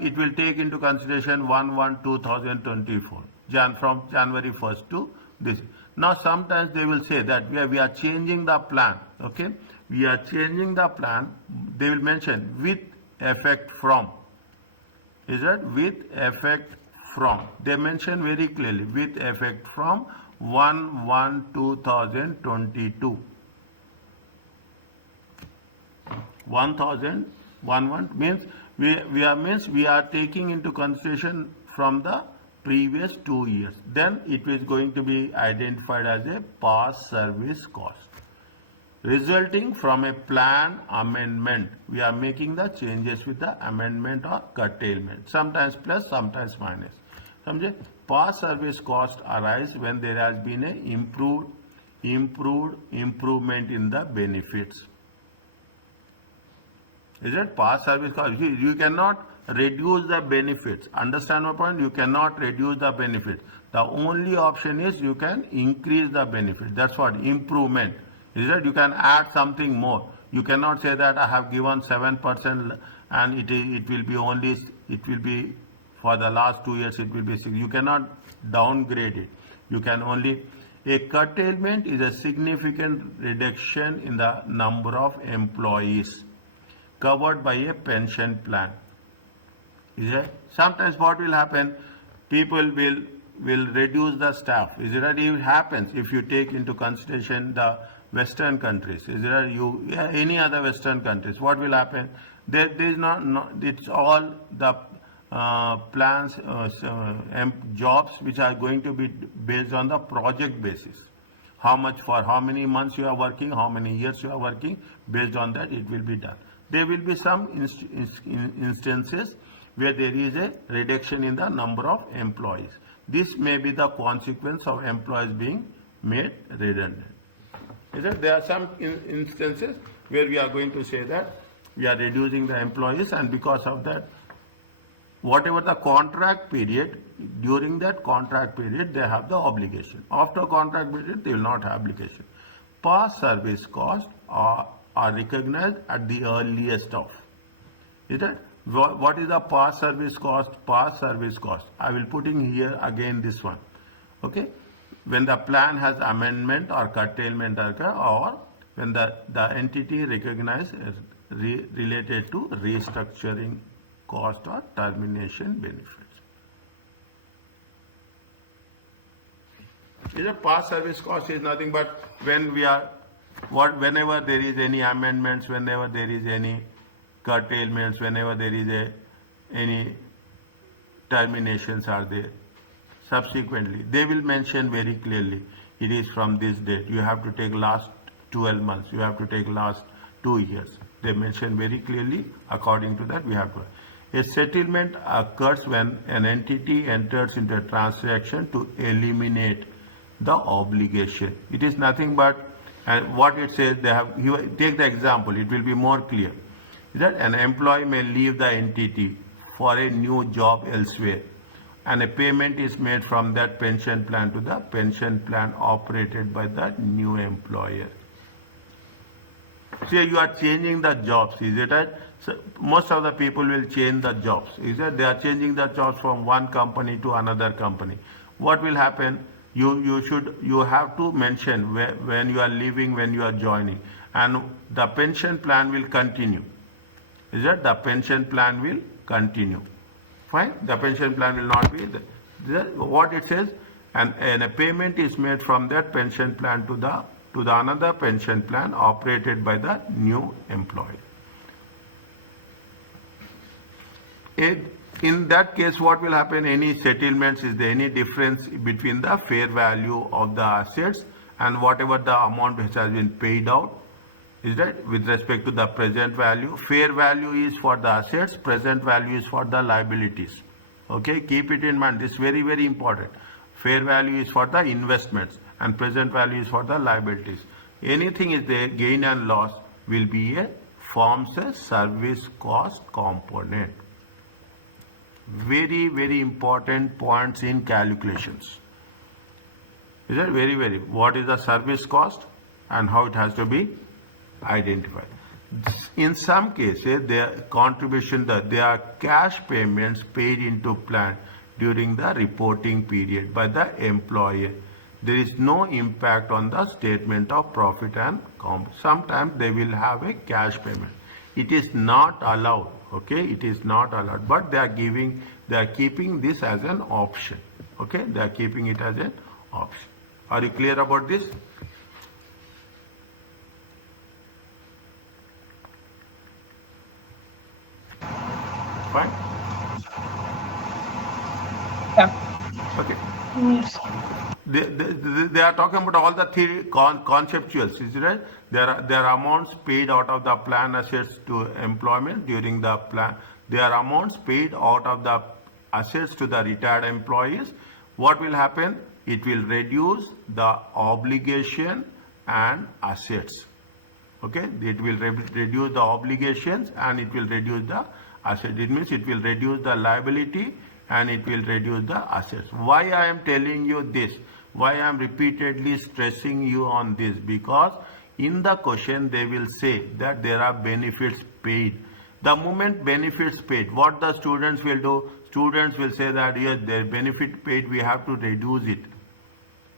It will take into consideration 1/1/2024, from January 1st to this. Now sometimes they will say that we are changing the plan. Okay, we are changing the plan. They will mention with effect from. Is that with effect from? They mention very clearly with effect from 1/1/2022. 1 means we are taking into consideration from the previous 2 years. Then it is going to be identified as a past service cost resulting from a plan amendment. We are making the changes with the amendment or curtailment, sometimes plus, sometimes minus. Past service cost arise when there has been a improvement in the benefits. Is it past service cost? You cannot reduce the benefits. Understand my point? You cannot reduce the benefits. The only option is you can increase the benefit. That's what improvement. Is that you can add something more. You cannot say that I have given 7% and it will be for the last 2 years it will be 6. You cannot downgrade it. You can only, a curtailment is a significant reduction in the number of employees covered by a pension plan. Is it? Sometimes what will happen, people will reduce the staff. Is it right? It happens if you take into consideration the Western countries. Is it right? Any other Western countries, what will happen? There is not it's all the plans, jobs which are going to be based on the project basis. How much, for how many months you are working, how many years you are working, based on that it will be done. There will be some instances where there is a reduction in the number of employees. This may be the consequence of employees being made redundant. Is it? There are some instances where we are going to say that we are reducing the employees, and because of that, whatever the contract period, during that contract period they have the obligation. After contract period they will not have obligation. Past service costs are recognized at the earliest of. Is it? What is the past service cost? Past service cost, I will put in here again this one. Okay, when the plan has amendment or curtailment occur, or when the entity recognized related to restructuring cost or termination benefits. Is a past service cost is nothing but when we are whenever there is any amendments, whenever there is any curtailments, whenever there is any terminations are there, subsequently they will mention very clearly, it is from this date, you have to take last 12 months, you have to take last 2 years. They mention very clearly. According to that we have to. A settlement occurs when an entity enters into a transaction to eliminate the obligation. It is nothing but, and what it says, they have, take the example, it will be more clear. That an employee may leave the entity for a new job elsewhere, and a payment is made from that pension plan to the pension plan operated by the new employer. See, you are changing the jobs, is it right? So most of the people will change the jobs. Is it? They are changing the jobs from one company to another company. What will happen? You have to mention when you are leaving, when you are joining, and the pension plan will continue. Is that the pension plan will continue? Fine. The pension plan will not be what it says, and a payment is made from that pension plan to the another pension plan operated by the new employee. In that case, what will happen? Any settlements, is there any difference between the fair value of the assets and whatever the amount which has been paid out? Is that with respect to the present value? Fair value is for the assets, present value is for the liabilities. Okay, keep it in mind. This is very, very important. Fair value is for the investments and present value is for the liabilities. Anything is there, gain and loss will be forms a service cost component. Very, very important points in calculations. Is that very, very, what is the service cost and how it has to be identified. In some cases, their contribution, there are cash payments paid into plan during the reporting period by the employer. There is no impact on the statement of profit and comp. Sometimes they will have a cash payment. It is not allowed. Okay, it is not allowed, but they are keeping this as an option. Okay, they are keeping it as an option. Are you clear about this? Fine. Yeah. Okay. Yes. They are talking about all the three conceptuals, is it right? There are amounts paid out of the plan assets to employment during the plan. There are amounts paid out of the assets to the retired employees. What will happen? It will reduce the obligation and assets. Okay, it will reduce the obligations and it will reduce the assets. It means it will reduce the liability and it will reduce the assets. Why I am telling you this? Why I am repeatedly stressing you on this? Because in the question they will say that there are benefits paid. The moment benefits paid, what the students will do? Students will say that yes, their benefit paid, we have to reduce it.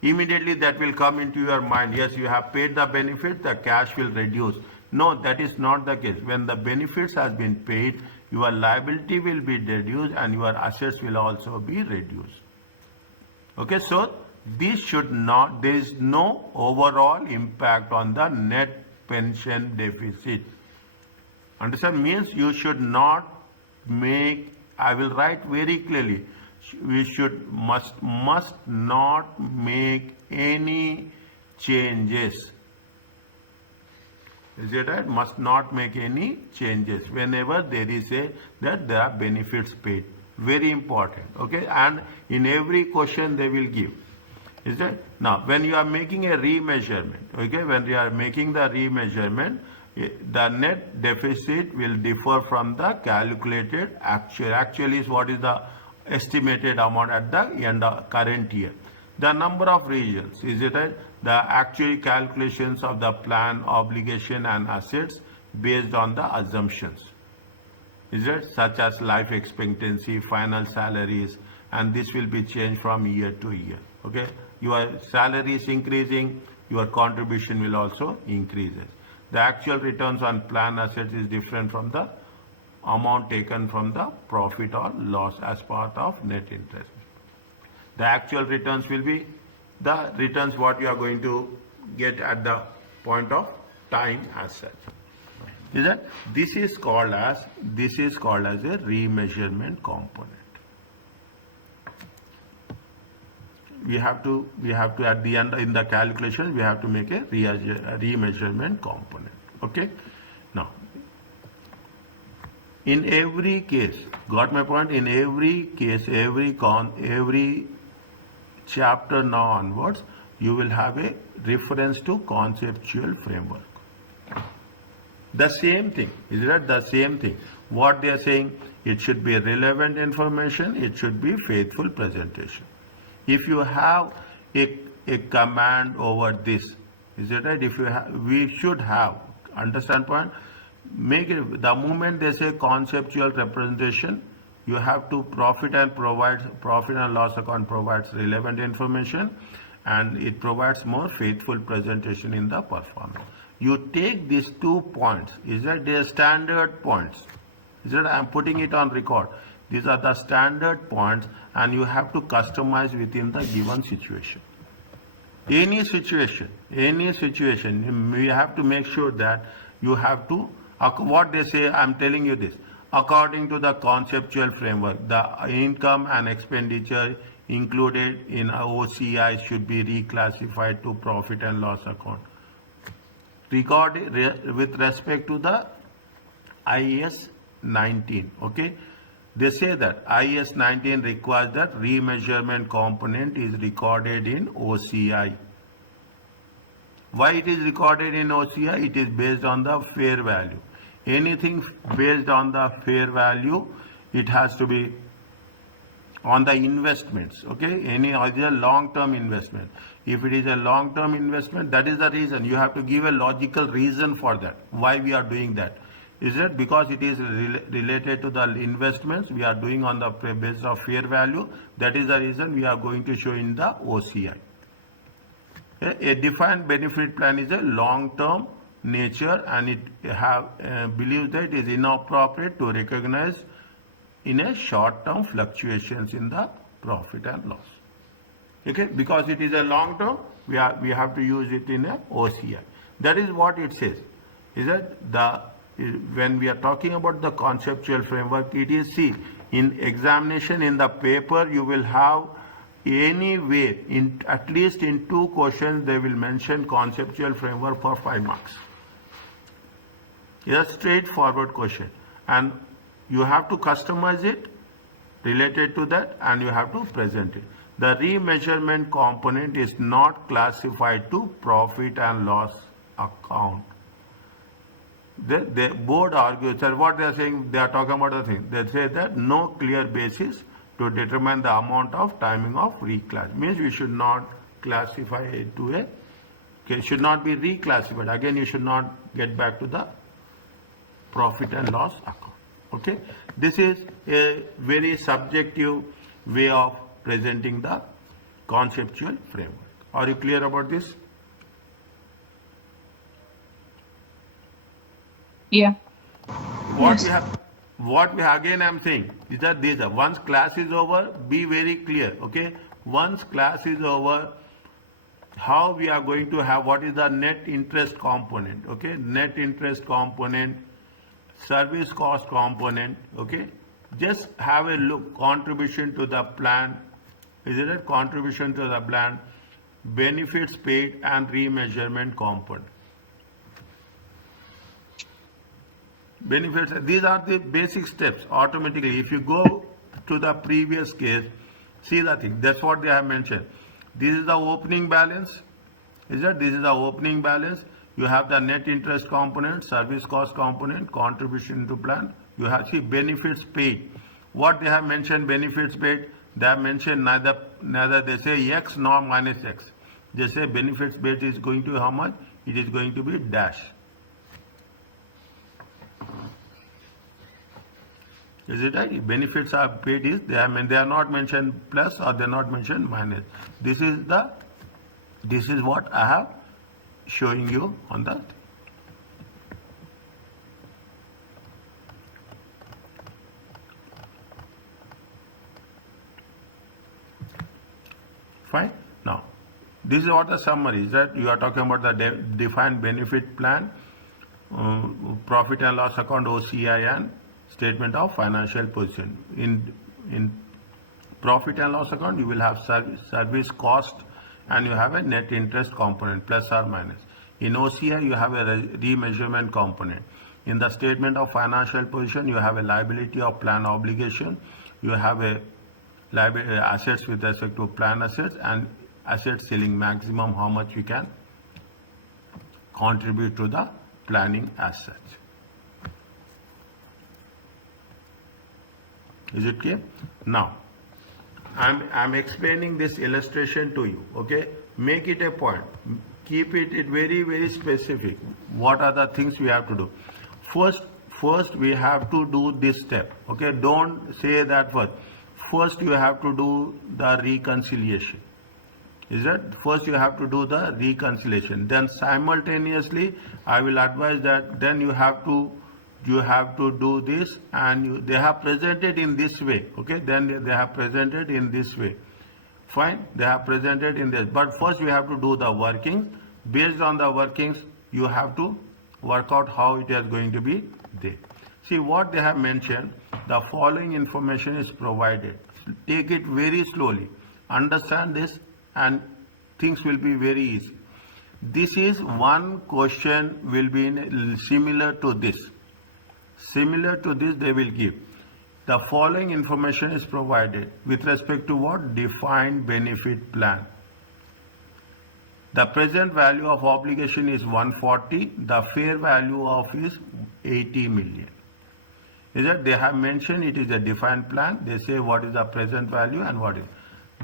immediately that will come into your mind. Yes, you have paid the benefit, the cash will reduce. No, that is not the case. When the benefits has been paid, your liability will be reduced and your assets will also be reduced. Okay, so this should not, there is no overall impact on the net pension deficit. Understand? Means you should not make, I will write very clearly, we must not make any changes. Is it right? Must not make any changes whenever there is that there are benefits paid. Very important. Okay, and in every question they will give. Is that? Now, when you are making a remeasurement, okay, when you are making the remeasurement, the net deficit will differ from the calculated actual. Actual is what is the estimated amount at the end of current year. The number of regions, is it right? The actual calculations of the plan, obligation and assets based on the assumptions. Is it? Such as life expectancy, final salaries, and this will be changed from year to year. Okay? Your salary is increasing, your contribution will also increase. The actual returns on plan assets is different from the amount taken from the profit or loss as part of net interest. The actual returns will be the returns what you are going to get at the point of time as such. Is that? This is called as a remeasurement component. We have to at the end in the calculation we have to make a remeasurement component. Okay. Now, in every case, got my point? In every case, every chapter now onwards, you will have a reference to conceptual framework. The same thing, is that the same thing? What they are saying, it should be relevant information, it should be faithful presentation. If you have a command over this, is it right? If you have, we should have, understand point? Make it, the moment they say conceptual representation, you have to profit and loss account provides relevant information and it provides more faithful presentation in the performance. You take these 2 points, is that they are standard points? Is that I am putting it on record? These are the standard points and you have to customize within the given situation. Any situation, we have to make sure that you have to, what they say, I am telling you this, according to the conceptual framework, the income and expenditure included in OCI should be reclassified to profit and loss account. With respect to the IAS 19, okay? They say that IAS 19 requires that remeasurement component is recorded in OCI. Why it is recorded in OCI? It is based on the fair value. Anything based on the fair value, it has to be on the investments, okay? Any other long-term investment. If it is a long-term investment, that is the reason. You have to give a logical reason for that. Why we are doing that? Is it because it is related to the investments we are doing on the basis of fair value? That is the reason we are going to show in the OCI. A defined benefit plan is a long-term nature and it believes that it is inappropriate to recognize in a short-term fluctuations in the profit and loss. Okay, because it is a long-term, we have to use it in a OCI. That is what it says. Is that when we are talking about the conceptual framework, it is, see, in examination in the paper you will have anyway, in at least in 2 questions they will mention conceptual framework for 5 marks. It is a straightforward question and you have to customize it related to that and you have to present it. The remeasurement component is not classified to profit and loss account. The board argues that what they are saying, they are talking about the thing. They say that no clear basis to determine the amount of timing of reclass. Means we should not classify it to a, okay, should not be reclassified. Again, you should not get back to the profit and loss account. Okay, this is a very subjective way of presenting the conceptual framework. Are you clear about this? Yeah. What Yes. we again I'm saying is that this once class is over, be very clear. Okay, once class is over, how we are going to have what is the net interest component. Okay, net interest component, service cost component. Okay, just have a look. Contribution to the plan, is it a contribution to the plan, benefits paid and remeasurement component. Benefits, these are the basic steps automatically. If you go to the previous case, see the thing, that's what they have mentioned. This is the opening balance, is that this is the opening balance. You have the net interest component, service cost component, contribution to plan. You have, see, benefits paid. What they have mentioned, benefits paid, they have mentioned neither they say X nor minus X. They say benefits paid is going to be how much? It is going to be dash. Is it right? Benefits are paid is they are not mentioned plus or they are not mentioned minus. This is what I have showing you on the fine. Now this is what the summary is, that you are talking about the defined benefit plan, profit and loss account, OCI, and statement of financial position. In profit and loss account, you will have service cost and you have a net interest component plus or minus. In OCI, you have a remeasurement component. In the statement of financial position, you have a liability of plan obligation. You have a assets with respect to plan assets and asset ceiling maximum, how much you can contribute to the planning assets. Is it clear? Now, I'm explaining this illustration to you. Okay, make it a point. Keep it very, very specific. What are the things we have to do? First we have to do this step. Okay, don't say that first. First you have to do the reconciliation. Is that first you have to do the reconciliation. Then simultaneously, I will advise that then you have to do this, and they have presented in this way. Okay, then they have presented in this way. Fine, they have presented in this, but first we have to do the workings. Based on the workings, you have to work out how it is going to be there. See what they have mentioned, the following information is provided. Take it very slowly, understand this, and things will be very easy. This is one question will be similar to this. Similar to this, they will give. The following information is provided with respect to what? Defined benefit plan. The present value of obligation is 140. The fair value of is 80 million. Is that they have mentioned it is a defined plan. They say what is the present value and what is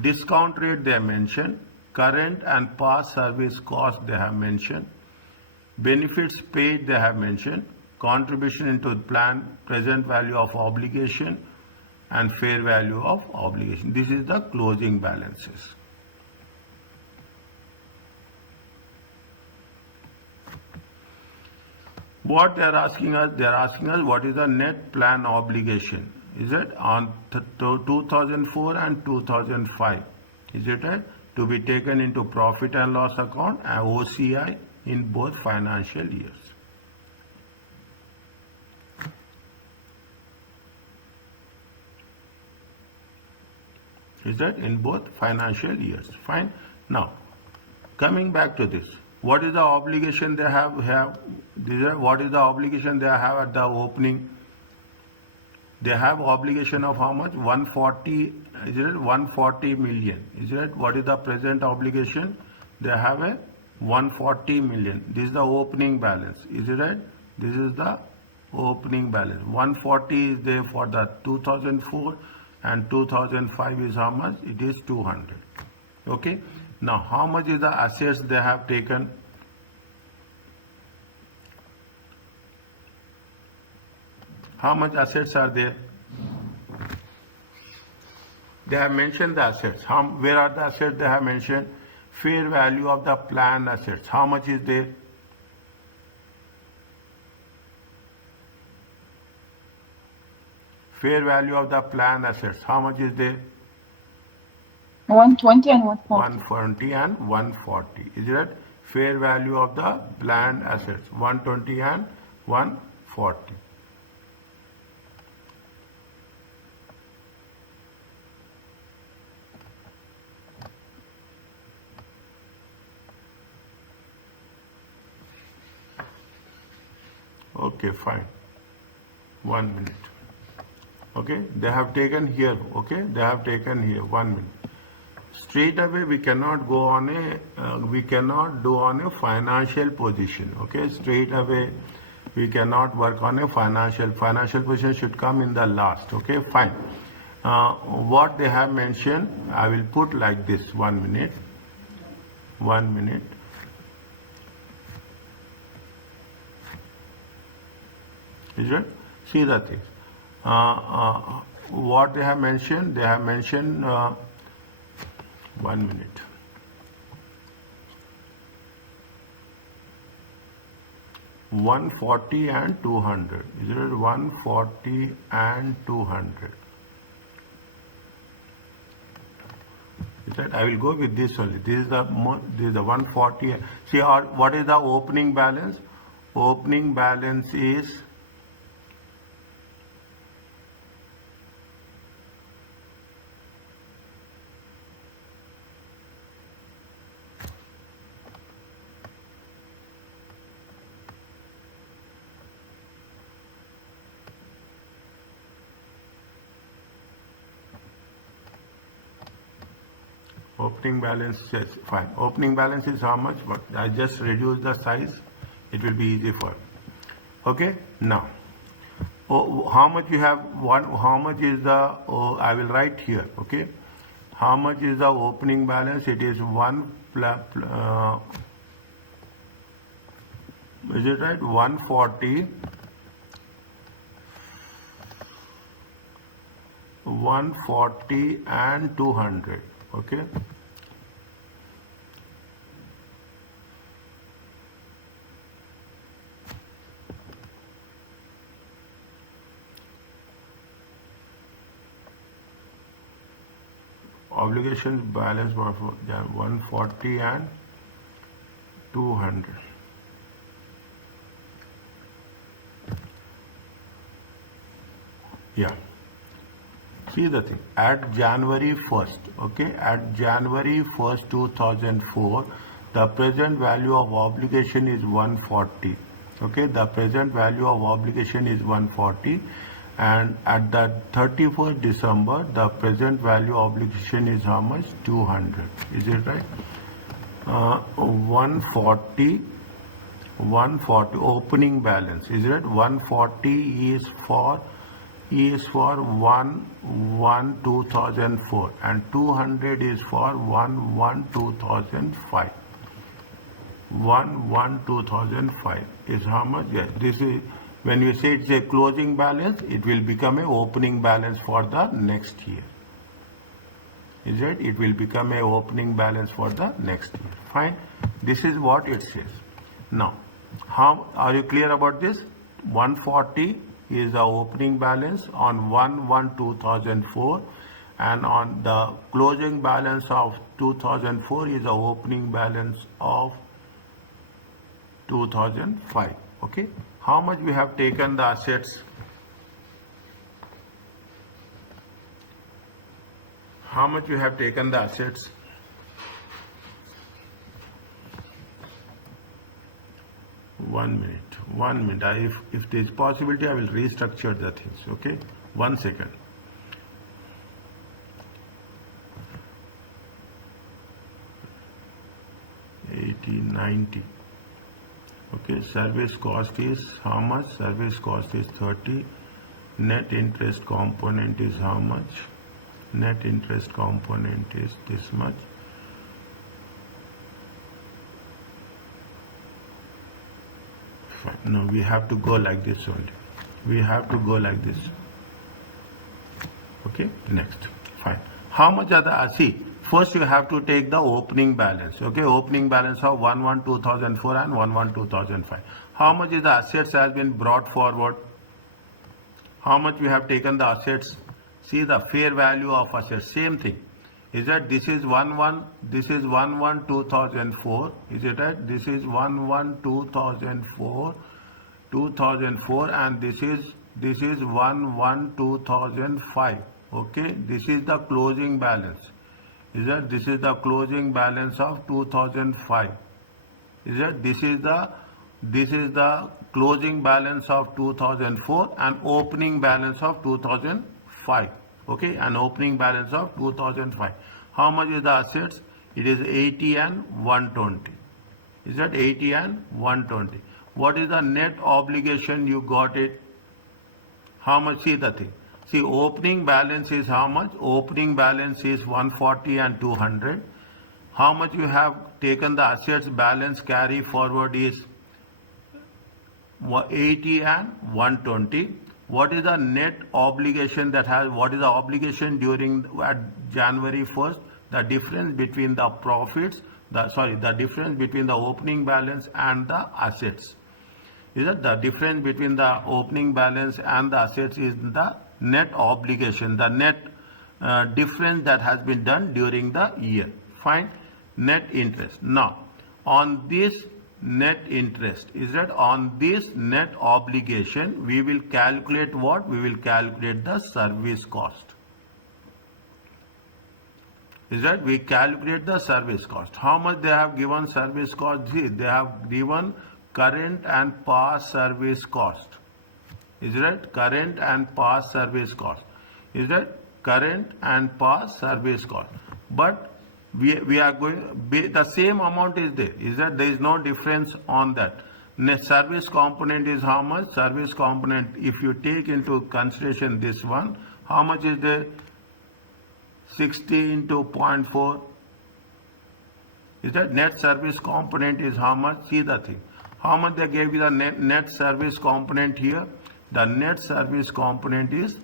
discount rate they have mentioned. Current and past service cost they have mentioned. Benefits paid they have mentioned. Contribution into the plan, present value of obligation, and fair value of obligation. This is the closing balances. What they are asking us what is the net plan obligation. Is it on 2004 and 2005? Is it right? To be taken into profit and loss account and OCI in both financial years. Is that in both financial years? Fine. Now, coming back to this, what is the obligation they have? What is the obligation they have at the opening? They have obligation of how much? 140. Is it 140 million? Is it? What is the present obligation? They have a 140 million. This is the opening balance. Is it right? This is the opening balance. 140 is there for the 2004. And 2005 is how much? It is 200. Okay. Now, how much is the assets they have taken? How much assets are there? They have mentioned the assets. Where are the assets they have mentioned? fair value of the planned assets. How much is there? Fair value of the planned assets. How much is there? 120 and 140. 120 and 140. Is it? Fair value of the planned assets. 120 and 140. Okay, fine. 1 minute. Okay, they have taken here. Okay, they have taken here. 1 minute. Straight away, we cannot go on we cannot do on a financial position. Okay, straight away, we cannot work on a financial position should come in the last. Okay, fine. What they have mentioned, I will put like this. 1 minute. 1 minute. Is it? See the things. What they have mentioned? They have mentioned 1 minute. $140 and $200. Is it $140 and $200? Is that? I will go with this only. This is the 140. See, what is the opening balance? Opening balance is opening balance, yes, fine. Opening balance is how much? But I just reduce the size. It will be easy for. Okay. Now, how much you have? How much is the? I will write here. Okay. How much is the opening balance? It is is it right? 140. 140 and 200. Okay. Obligation balance was 140 and 200. Yeah. See the thing, at January 1st, okay, at January 1st, 2004, the present value of obligation is 140, okay, the present value of obligation is 140, and at the 31st December, the present value obligation is how much? 200, is it right? 140 opening balance, is it? 140 is for 1/1/2004 and 200 is for 1/1/2005. 1/1/2005 is how much? Yes, this is when you say it's a closing balance, it will become a opening balance for the next year. Is it? It will become a opening balance for the next year. Fine. This is what it says. Now, how are you clear about this? 140 is the opening balance on 1/1/2004, and on the closing balance of 2004 is the opening balance of 2005. Okay. How much we have taken the assets? How much we have taken the assets? One minute. If there is possibility, I will restructure the things. Okay. 1 second. $80.90. Okay. Service cost is how much? Service cost is 30. Net interest component is how much? Net interest component is this much. Fine. No, we have to go like this only. We have to go like this. Okay. Next. Fine. How much are the? See, First you have to take the opening balance, okay, opening balance of 1/1/2004 and 1/1/2005. How much is the assets has been brought forward? How much we have taken the assets? See the fair value of assets, same thing. Is that this is 1/1, this is 1/1/2004, is it right? This is 1/1/2004, 2004, and this is 1/1/2005, okay? This is the closing balance. Is that this is the closing balance of 2005? Is that this is the closing balance of 2004 and opening balance of 2005, okay, and opening balance of 2005. How much is the assets? It is 80 and 120. Is that 80 and 120? What is the net obligation? You got it. How much? See the thing. See, opening balance is how much? Opening balance is 140 and 200. How much you have taken the assets balance carry forward is 80 and 120. What is the net obligation that has, what is the obligation during at January 1st? The difference between the profits, the difference between the opening balance and the assets. Is that the difference between the opening balance and the assets is the net obligation, the net difference that has been done during the year. Fine. Net interest. Now, on this net interest, is that on this net obligation, we will calculate what? We will calculate the service cost. Is that we calculate the service cost. How much they have given service cost? See, they have given current and past service cost. Is that current and past service cost? Is that current and past service cost? But we are going, the same amount is there. Is that there is no difference on that. Net service component is how much? Service component, if you take into consideration this one, how much is there? 60 into 0.4. Is that net service component is how much? See the thing. How much they gave you the net service component here? The net service component is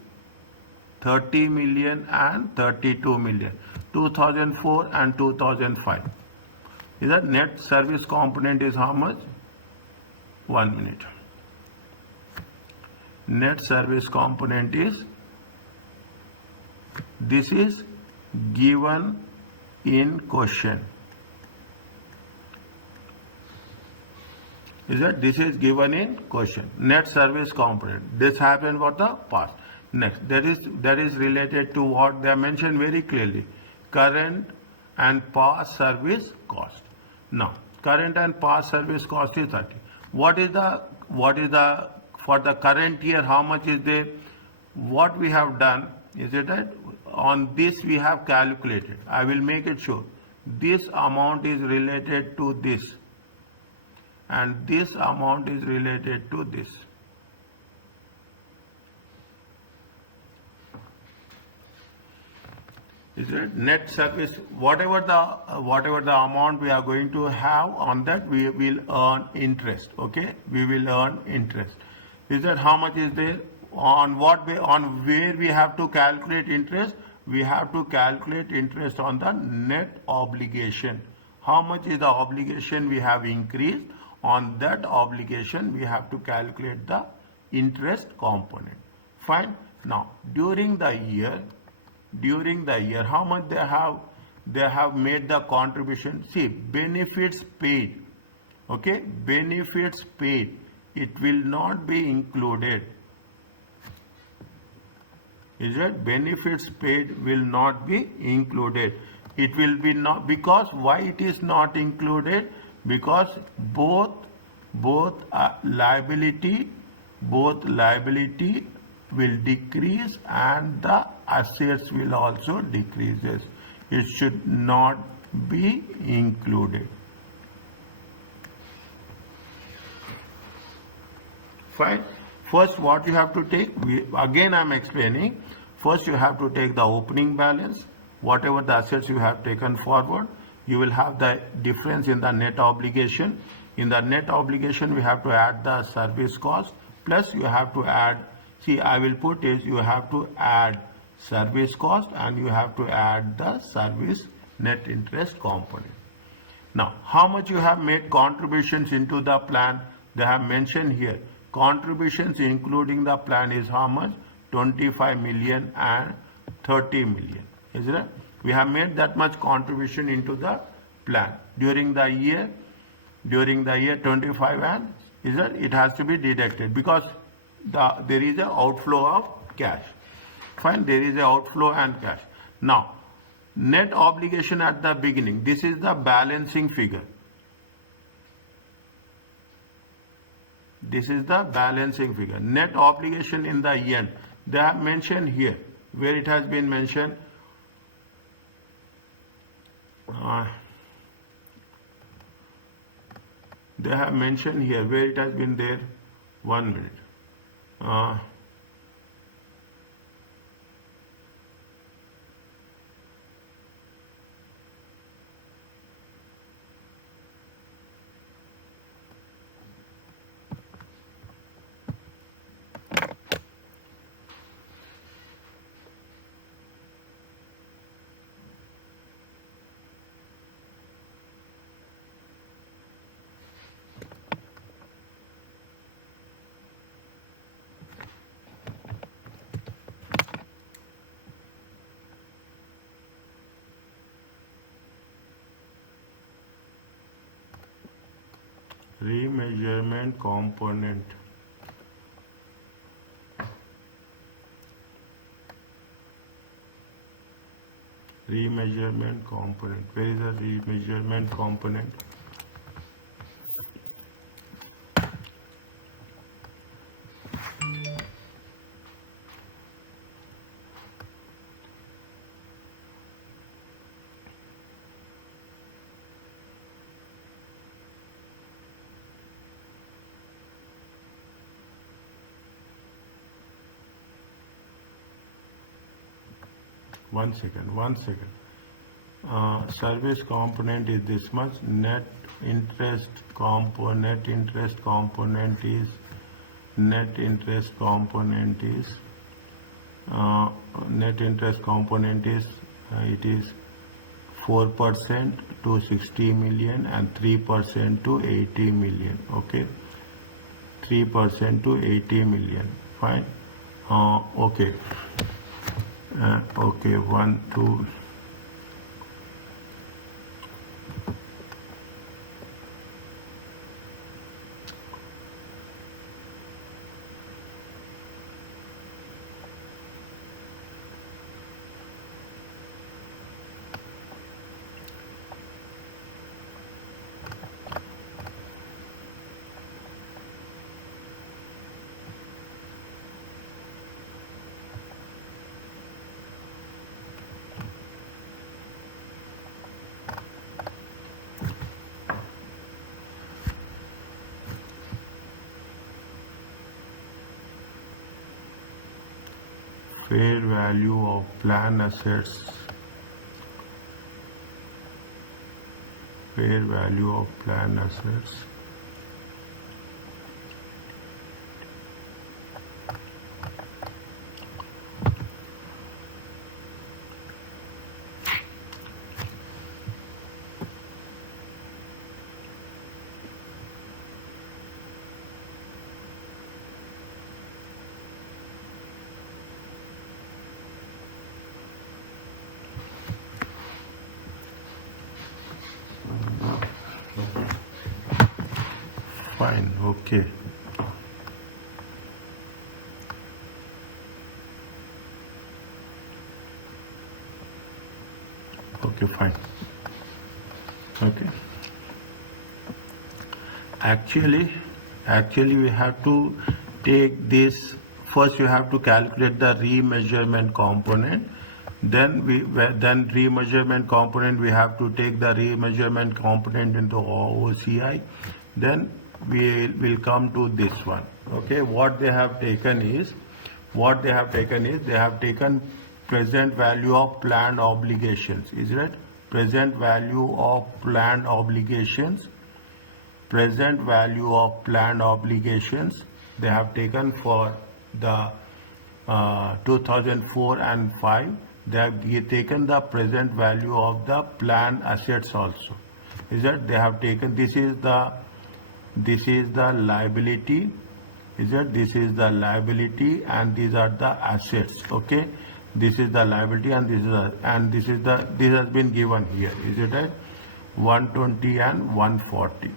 30 million and 32 million, 2004 and 2005. Is that net service component is how much? 1 minute. Net service component is, this is given in question. Is that this is given in question. Net service component. This happened for the past. Next, that is related to what they mentioned very clearly. Current and past service cost. Now, current and past service cost is 30. What is the for the current year? How much is there? What we have done is it that on this we have calculated. I will make it sure. This amount is related to this, and this amount is related to this. Is it net service? Whatever the amount we are going to have on that, we will earn interest. Okay, we will earn interest. Is that how much is there? On what way? On where we have to calculate interest? We have to calculate interest on the net obligation. How much is the obligation we have increased? On that obligation, we have to calculate the interest component. Fine. Now, during the year, how much they have made the contribution? See, benefits paid. Okay, benefits paid. It will not be included. Is it? Benefits paid will not be included. It will be not, because why it is not included? Because both liability will decrease and the assets will also decreases. It should not be included. Fine. First, what you have to take, again I am explaining. First, you have to take the opening balance, whatever the assets you have taken forward. You will have the difference in the net obligation. In the net obligation, we have to add the service cost, plus you have to add, see, I will put is you have to add service cost and you have to add the service net interest component. Now, how much you have made contributions into the plan? They have mentioned here. Contributions including the plan is how much? 25 million and 30 million. Is it? We have made that much contribution into the plan during the year. During the year 25 and is it? It has to be deducted because there is an outflow of cash. Fine, there is an outflow and cash. Now, net obligation at the beginning. This is the balancing figure. This is the balancing figure. Net obligation in the end. They have mentioned here where it has been mentioned. They have mentioned here where it has been there. 1 minute. Remeasurement component. Remeasurement component. Where is the remeasurement component? One second. Service component is this much. Net interest component is it is 4% to 60 million and 3% to 80 million. Okay, 3% to 80 million. Fine. Okay. Okay, 1, 2. Fair value of plan assets. Fair value of plan assets. Fine, okay. Okay, fine. Okay. Actually we have to take this. First you have to calculate the remeasurement component. Then remeasurement component, we have to take the remeasurement component into OCI. Then we will come to this one. Okay, what they have taken is they have taken present value of planned obligations. Is it? Present value of planned obligations. Present value of planned obligations they have taken for the 2004 and 5. They have taken the present value of the planned assets also. Is that they have taken, this is the liability, is that this is the liability and these are the assets. Okay, this is the liability and this has been given here. Is it right? 120 and 140.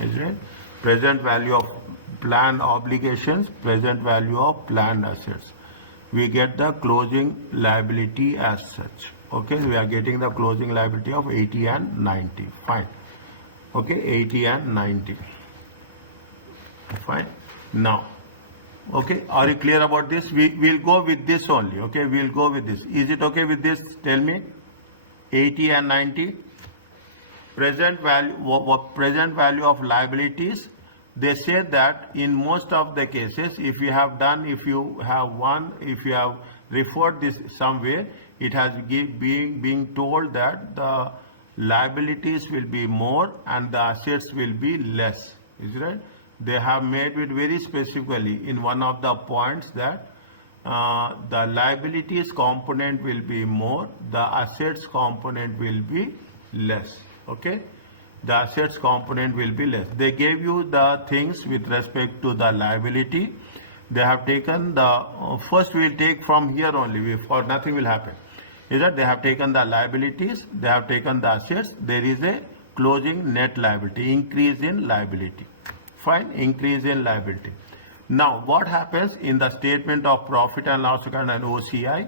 Is it? Present value of planned obligations, present value of planned assets. We get the closing liability as such. Okay, we are getting the closing liability of 80 and 90. Fine. Okay, 80 and 90. Fine. Now, okay, are you clear about this? We'll go with this only. Okay, we'll go with this. Is it okay with this? Tell me. 80 and 90. Present value of liabilities. They say that in most of the cases, if you have referred this somewhere, it has being told that the liabilities will be more and the assets will be less. Is it right? They have made it very specifically in one of the points that the liabilities component will be more, the assets component will be less. Okay, the assets component will be less. They gave you the things with respect to the liability. They have taken the first we will take from here only, for nothing will happen. Is that they have taken the liabilities, they have taken the assets, there is a closing net liability, increase in liability. Fine, increase in liability. Now what happens in the statement of profit and loss account and OCI?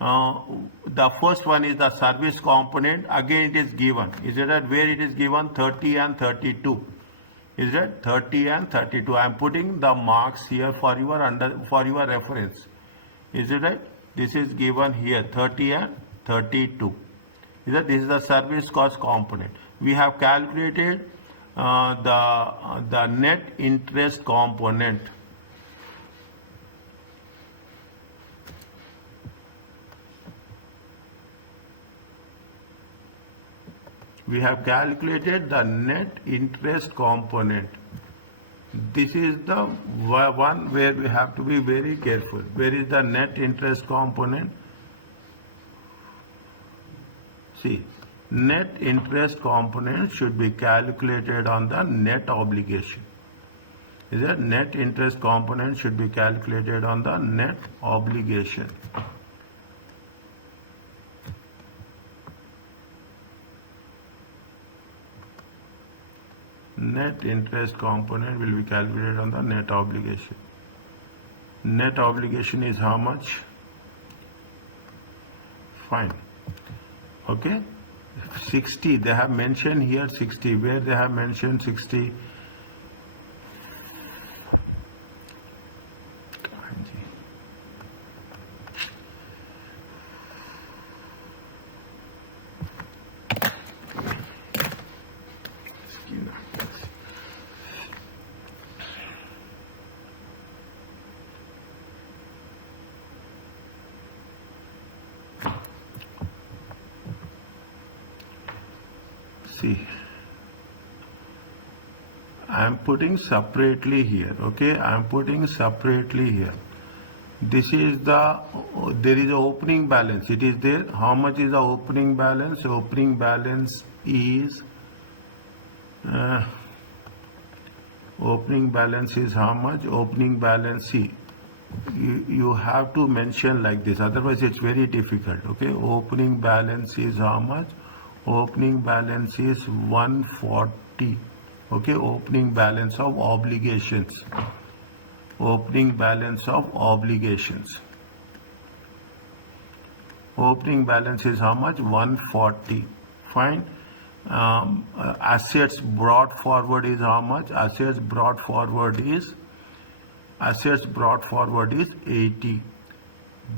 The first one is the service component. Again it is given. Is it that where it is given? 30 and 32. Is it 30 and 32? I am putting the marks here for your reference. Is it right? This is given here 30 and 32. Is that this is the service cost component. We have calculated the net interest component. We have calculated the net interest component. This is the one where we have to be very careful. Where is the net interest component? See, net interest component should be calculated on the net obligation. Is that net interest component should be calculated on the net obligation. Net interest component will be calculated on the net obligation. Net obligation is how much? Fine. Okay. 60. They have mentioned here 60. Where they have mentioned 60? See, I am putting separately here. Okay, I am putting separately here. This is there is a opening balance. It is there. How much is the opening balance? Opening balance is how much? Opening balance, see, you have to mention like this, otherwise it's very difficult. Okay, opening balance is how much? Opening balance is 140. Okay, opening balance of obligations. Opening balance of obligations. Opening balance is how much? 140. Fine. Assets brought forward is how much? Assets brought forward is 80.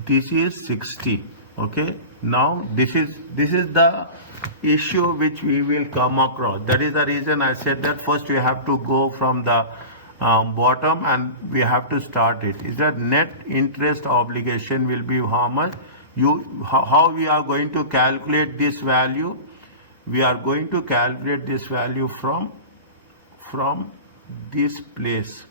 This is 60. Okay, now this is the issue which we will come across. That is the reason I said that first we have to go from the bottom and we have to start it. Is that net interest obligation will be how much? How we are going to calculate this value? We are going to calculate this value from this place.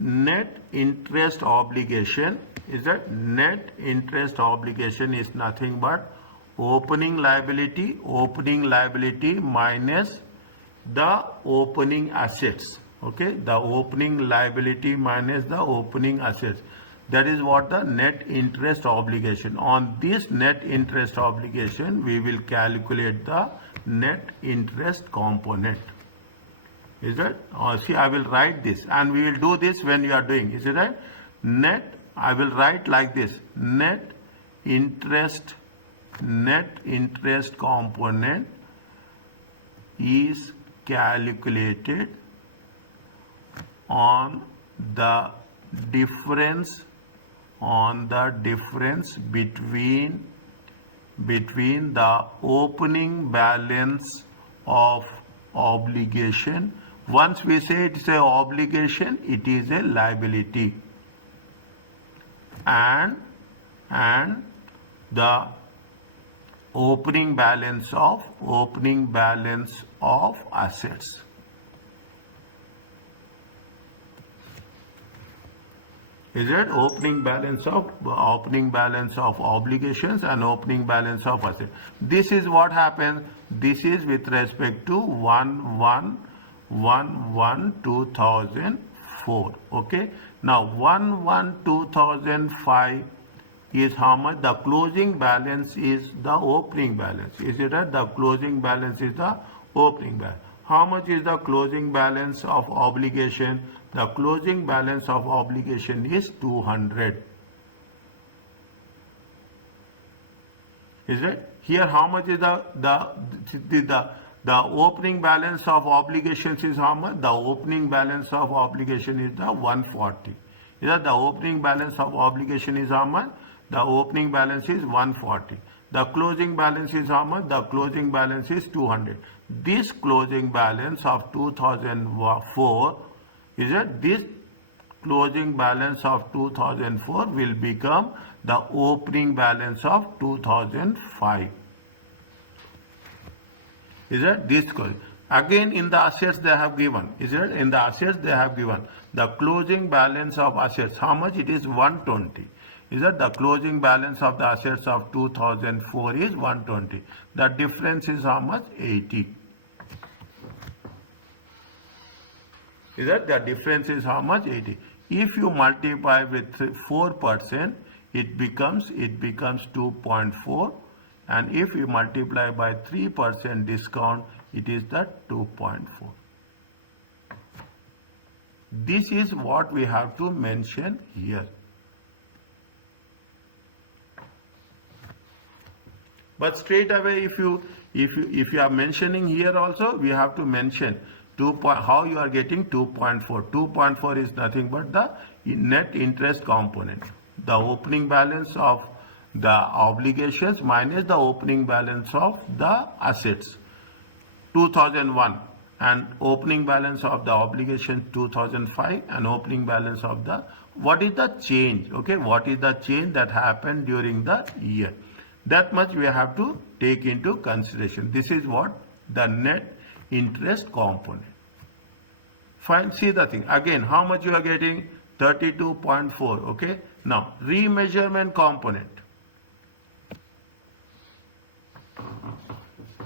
net interest obligation is that net interest obligation is nothing but opening liability minus the opening assets. Okay, the opening liability minus the opening assets. That is what the net interest obligation. On this net interest obligation, we will calculate the net interest component. Is that? See, I will write this, and we will do this when you are doing. Is it right? Net, I will write like this. Net interest component is calculated on the difference between the opening balance of obligation. Once we say it is a obligation, it is a liability, and the opening balance of assets. Is it opening balance of obligations and opening balance of assets? This is what happens. This is with respect to 1/1/2004. Okay. Now 1/1/2005 is how much? The closing balance is the opening balance. Is it right? The closing balance is the opening balance. How much is the closing balance of obligation? The closing balance of obligation is 200. Is it? Here how much is the opening balance of obligations is how much? The opening balance of obligation is the 140. Is that the opening balance of obligation is how much? The opening balance is 140. The closing balance is how much? The closing balance is 200. This closing balance of 2004, is it? This closing balance of 2004 will become the opening balance of 2005. Is it? This closing. Again, in the assets they have given. Is it? In the assets they have given the closing balance of assets. How much? It is 120. Is that the closing balance of the assets of 2004 is 120. The difference is how much? 80. Is that the difference is how much? 80. If you multiply with 4%, it becomes 2.4, and if you multiply by 3% discount, it is the 2.4. This is what we have to mention here. But straight away, if you are mentioning here also, we have to mention how you are getting 2.4. 2.4 is nothing but the net interest component. The opening balance of the obligations minus the opening balance of the assets. 2001, and opening balance of the obligation 2005, and opening balance of the, what is the change? Okay, what is the change that happened during the year? That much we have to take into consideration. This is what the net interest component. Fine, see the thing. Again, how much you are getting? 32.4. Okay. Now, remeasurement component.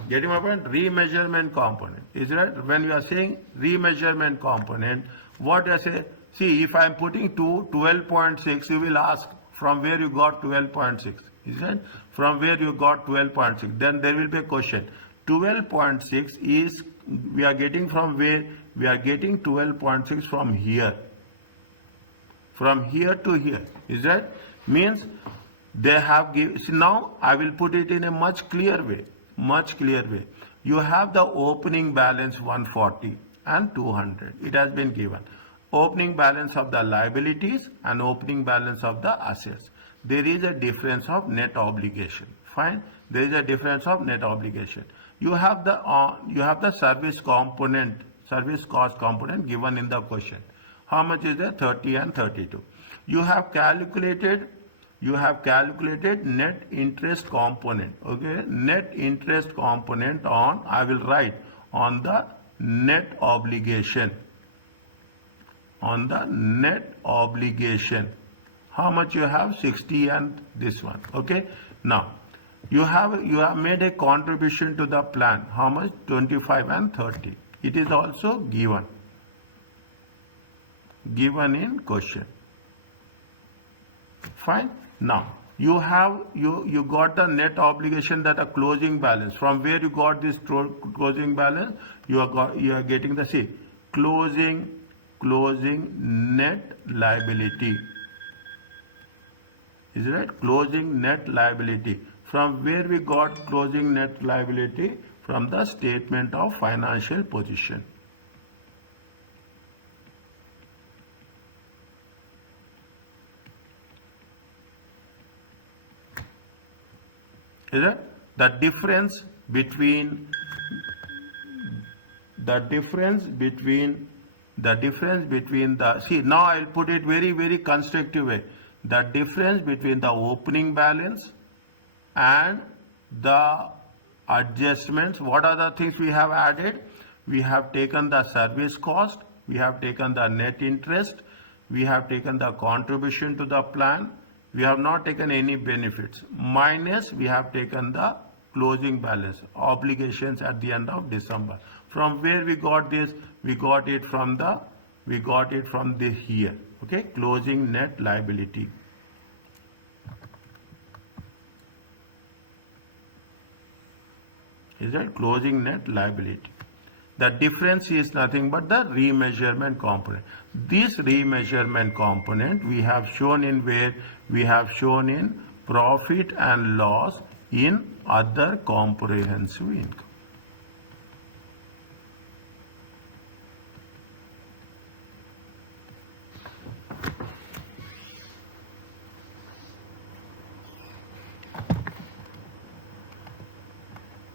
Getting my point? Remeasurement component. Is right? When you are saying remeasurement component, what I say? See, if I am putting 12.6, you will ask from where you got 12.6. Is it? From where you got 12.6. Then there will be a question. 12.6 is, we are getting from where? We are getting 12.6 from here. From here to here. Is that? Means they have given. Now I will put it in a much clear way. Much clear way. You have the opening balance 140 and 200. It has been given. Opening balance of the liabilities and opening balance of the assets. There is a difference of net obligation. Fine. There is a difference of net obligation. You have the service component, service cost component given in the question. How much is there? 30 and 32. You have calculated net interest component. Okay, net interest component on, I will write on the net obligation. on the net obligation. How much you have? 60 and this one. Okay. Now you have made a contribution to the plan. How much? 25 and 30. It is also given in question. Fine. Now you got the net obligation, that a closing balance. From where you got this closing balance? You are getting the closing net liability. Is it right? Closing net liability. From where we got closing net liability? From the statement of financial position. Is it? The difference between now I'll put it very, very constructive way. The difference between the opening balance and the adjustments. What are the things we have added? We have taken the service cost, we have taken the net interest, we have taken the contribution to the plan, we have not taken any benefits, minus we have taken the closing balance, obligations at the end of December. From where we got this? We got it from here. Okay, closing net liability. Is that closing net liability? The difference is nothing but the remeasurement component. This remeasurement component we have shown in where? We have shown in profit and loss in other comprehensive income.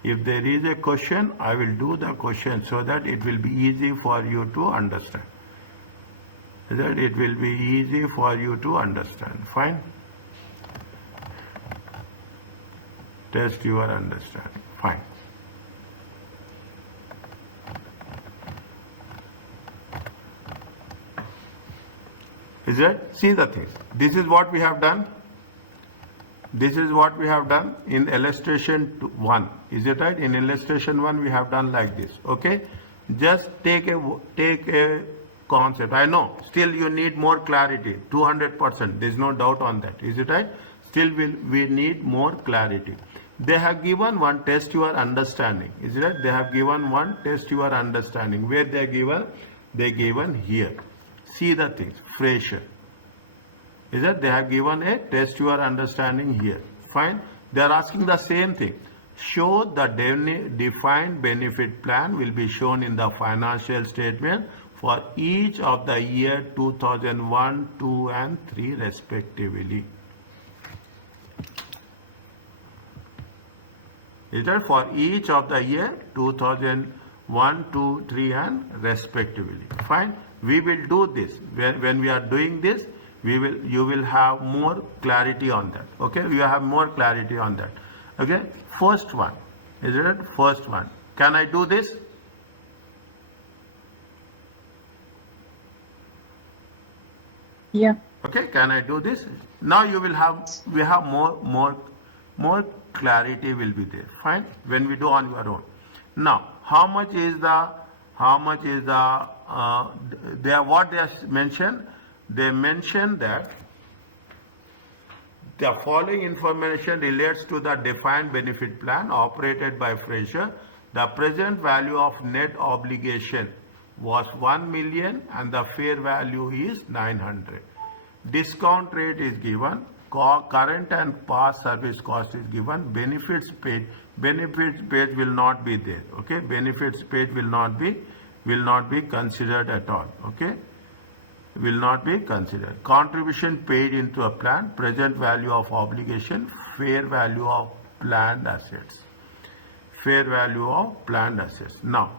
If there is a question, I will do the question so that it will be easy for you to understand. That it will be easy for you to understand. Fine. Test your understanding. Fine. Is it? See the thing. This is what we have done. This is what we have done in illustration 1. Is it right? In illustration 1 we have done like this. Okay. Just take a concept. I know still you need more clarity. 200%. There is no doubt on that. Is it right? Still we need more clarity. They have given one, test your understanding. Is it right? They have given one, test your understanding. Where they are given? They given here. See the things. Fresher. Is that they have given a test your understanding here. Fine. They are asking the same thing. Show the defined benefit plan will be shown in the financial statement for each of the year 2001, 2 and 3 respectively. Is that for each of the year 2001, 2, 3 and respectively. Fine. We will do this. When we are doing this, you will have more clarity on that. Okay, you have more clarity on that. Okay, first one. Is it first one? Can I do this? Yeah. Okay, can I do this? Now we have more clarity will be there. Fine. When we do on your own. Now, how much is the what they mentioned? They mentioned that the following information relates to the defined benefit plan operated by Fraser. The present value of net obligation was 1 million and the fair value is 900. Discount rate is given. Current and past service cost is given. Benefits paid will not be there. Okay, benefits paid will not be considered at all. Okay. Will not be considered. Contribution paid into a plan, present value of obligation, fair value of planned assets. Fair value of planned assets. Now,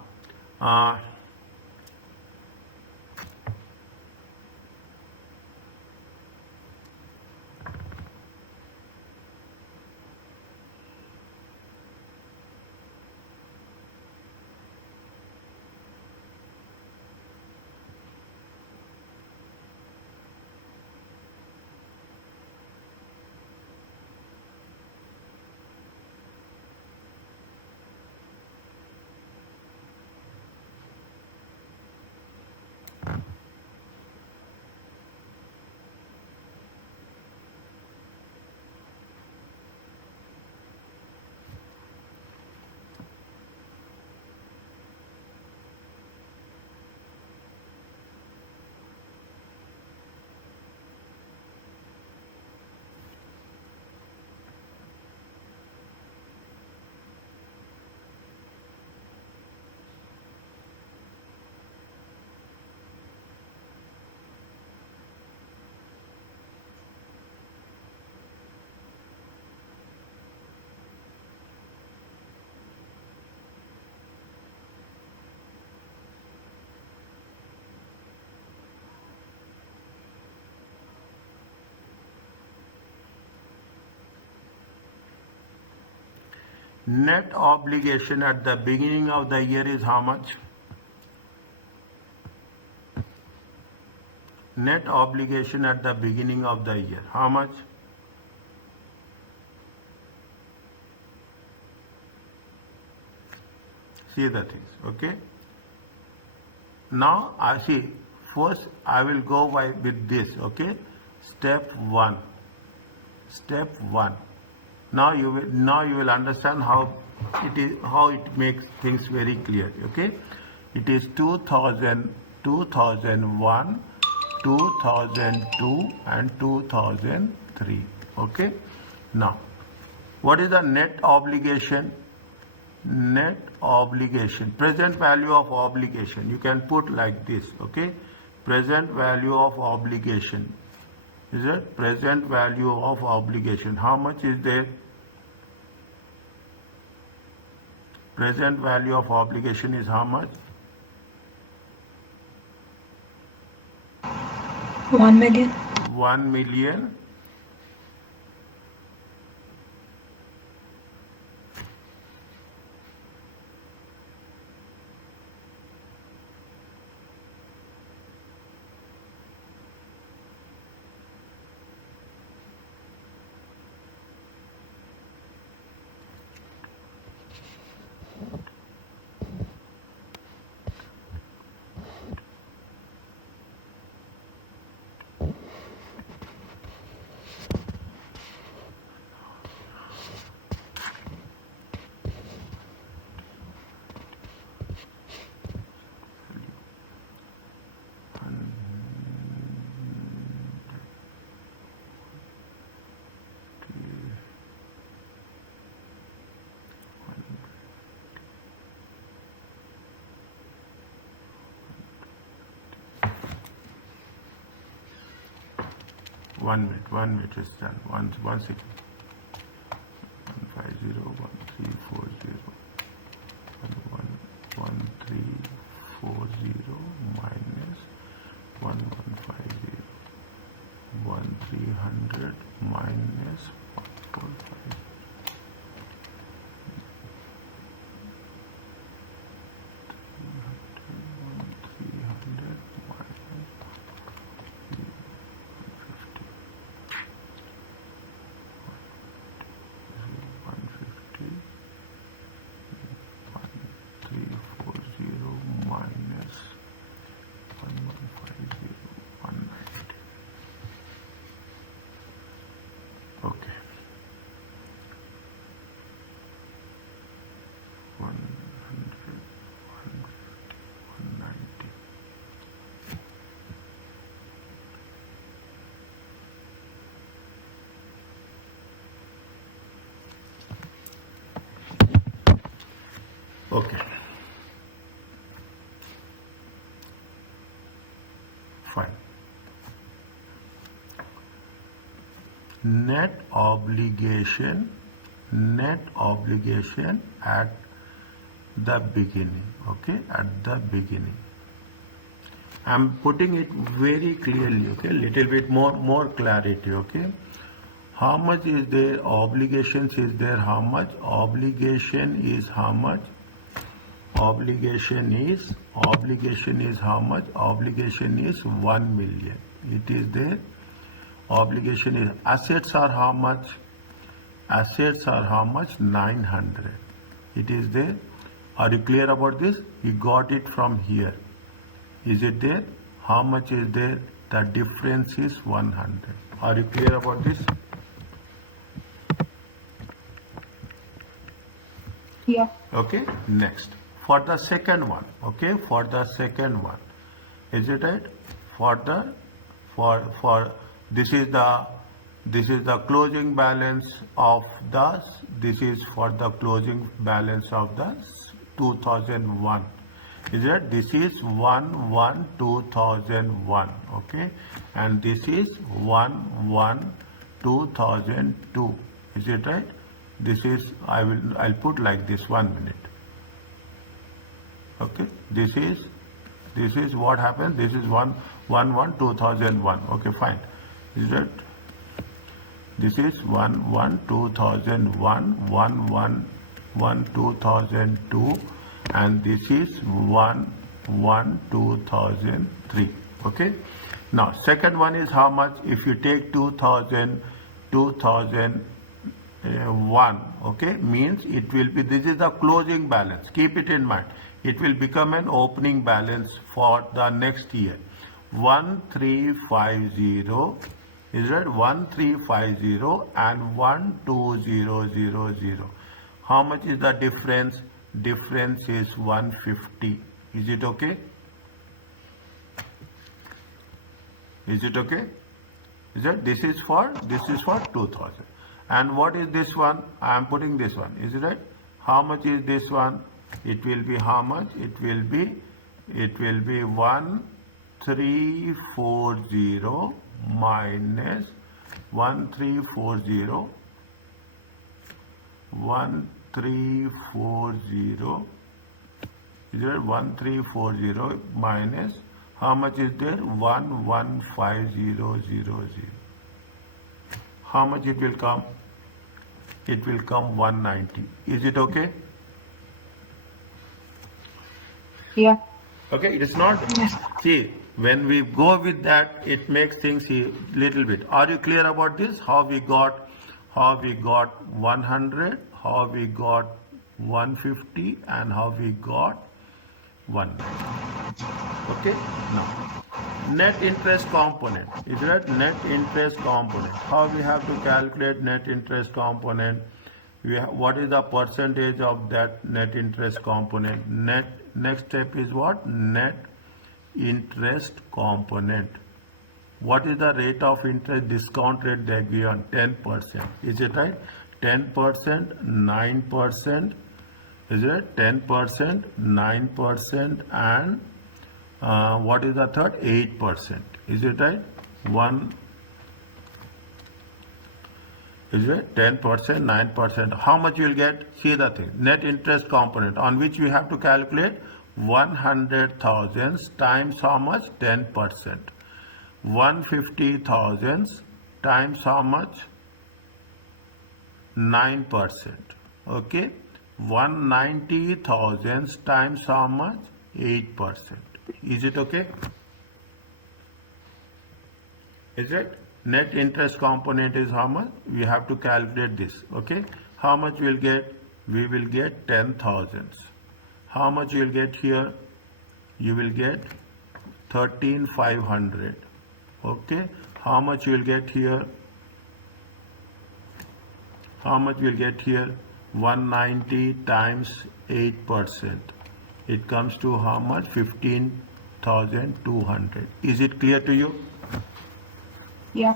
Net obligation at the beginning of the year is how much? Net obligation at the beginning of the year, how much? See the things, okay? Now I see, first I will go with this, okay? Step 1. Now you will understand how it makes things very clear, okay? It is 2000, 2001, 2002 and 2003, okay? Now what is the net obligation? Net obligation, present value of obligation, you can put like this, okay? Present value of obligation, is it? Present value of obligation, how much is there? Present value of obligation is how much? 1 million. 1 million. One minute is done. One second. 150, 1340, 1340 minus 1150, 1300 minus 145. Okay. 100, 190. Okay. Fine. Net obligation at the beginning, okay? At the beginning. I'm putting it very clearly, okay? Little bit more clarity, okay? How much is there? Obligations is there? How much? Obligation is how much? Obligation is how much? Obligation is 1 million. It is there. Obligation is, assets are how much? Assets are how much? 900. It is there. Are you clear about this? You got it from here. Is it there? How much is there? The difference is 100. Are you clear about this? Yeah. Okay, next. For the second one, okay, for the second one, is it right? For this is the closing balance of the, this is for the closing balance of the 2001. Is it? This is 1/1/2001, okay, and this is 1/1/2002. Is it right? This is, I'll put like this, 1 minute. Okay, this is what happened. This is 1/1/2001. Okay, fine. Is that? This is 1/1/2001, 1 2002, and this is 1 1 2003. Okay. Now second one is how much? If you take 2001, okay, means it will be, this is the closing balance. Keep it in mind. It will become an opening balance for the next year. 1350 is right, 1350 and 12000. How much is the difference? Difference is 150. Is it okay? Is it okay? Is that this is for 2000. And what is this one? I am putting this one. Is it right? How much is this one? It will be how much? It will be 1340 minus 1340 is there 1340 minus how much is there? 115000. How much it will come? It will come 190. Is it okay? Yeah. Okay, it is not. See, when we go with that, it makes things a little bit. Are you clear about this? How we got 100, how we got 150, and how we got 1. Okay. Now, net interest component. Is that net interest component? How we have to calculate net interest component? What is the percentage of that net interest component? Next step is what? Net interest component. What is the rate of interest? Discount rate they give on 10%. Is it right? 10%, 9%. Is it 10%, 9%, and what is the third? 8%. Is it right? Is it 10%, 9%? How much you will get? See the thing. Net interest component on which we have to calculate 100,000 times how much? 10%. 150,000 times how much? 9%. Okay. 190,000 times how much? 8%. Is it okay? Is it? Net interest component is how much? We have to calculate this. Okay. How much we'll get? We will get 10,000. How much you will get here? You will get 13,500. Okay. How much you will get here? How much we will get here? 190 times 8%. It comes to how much? 15,200. Is it clear to you? Yeah.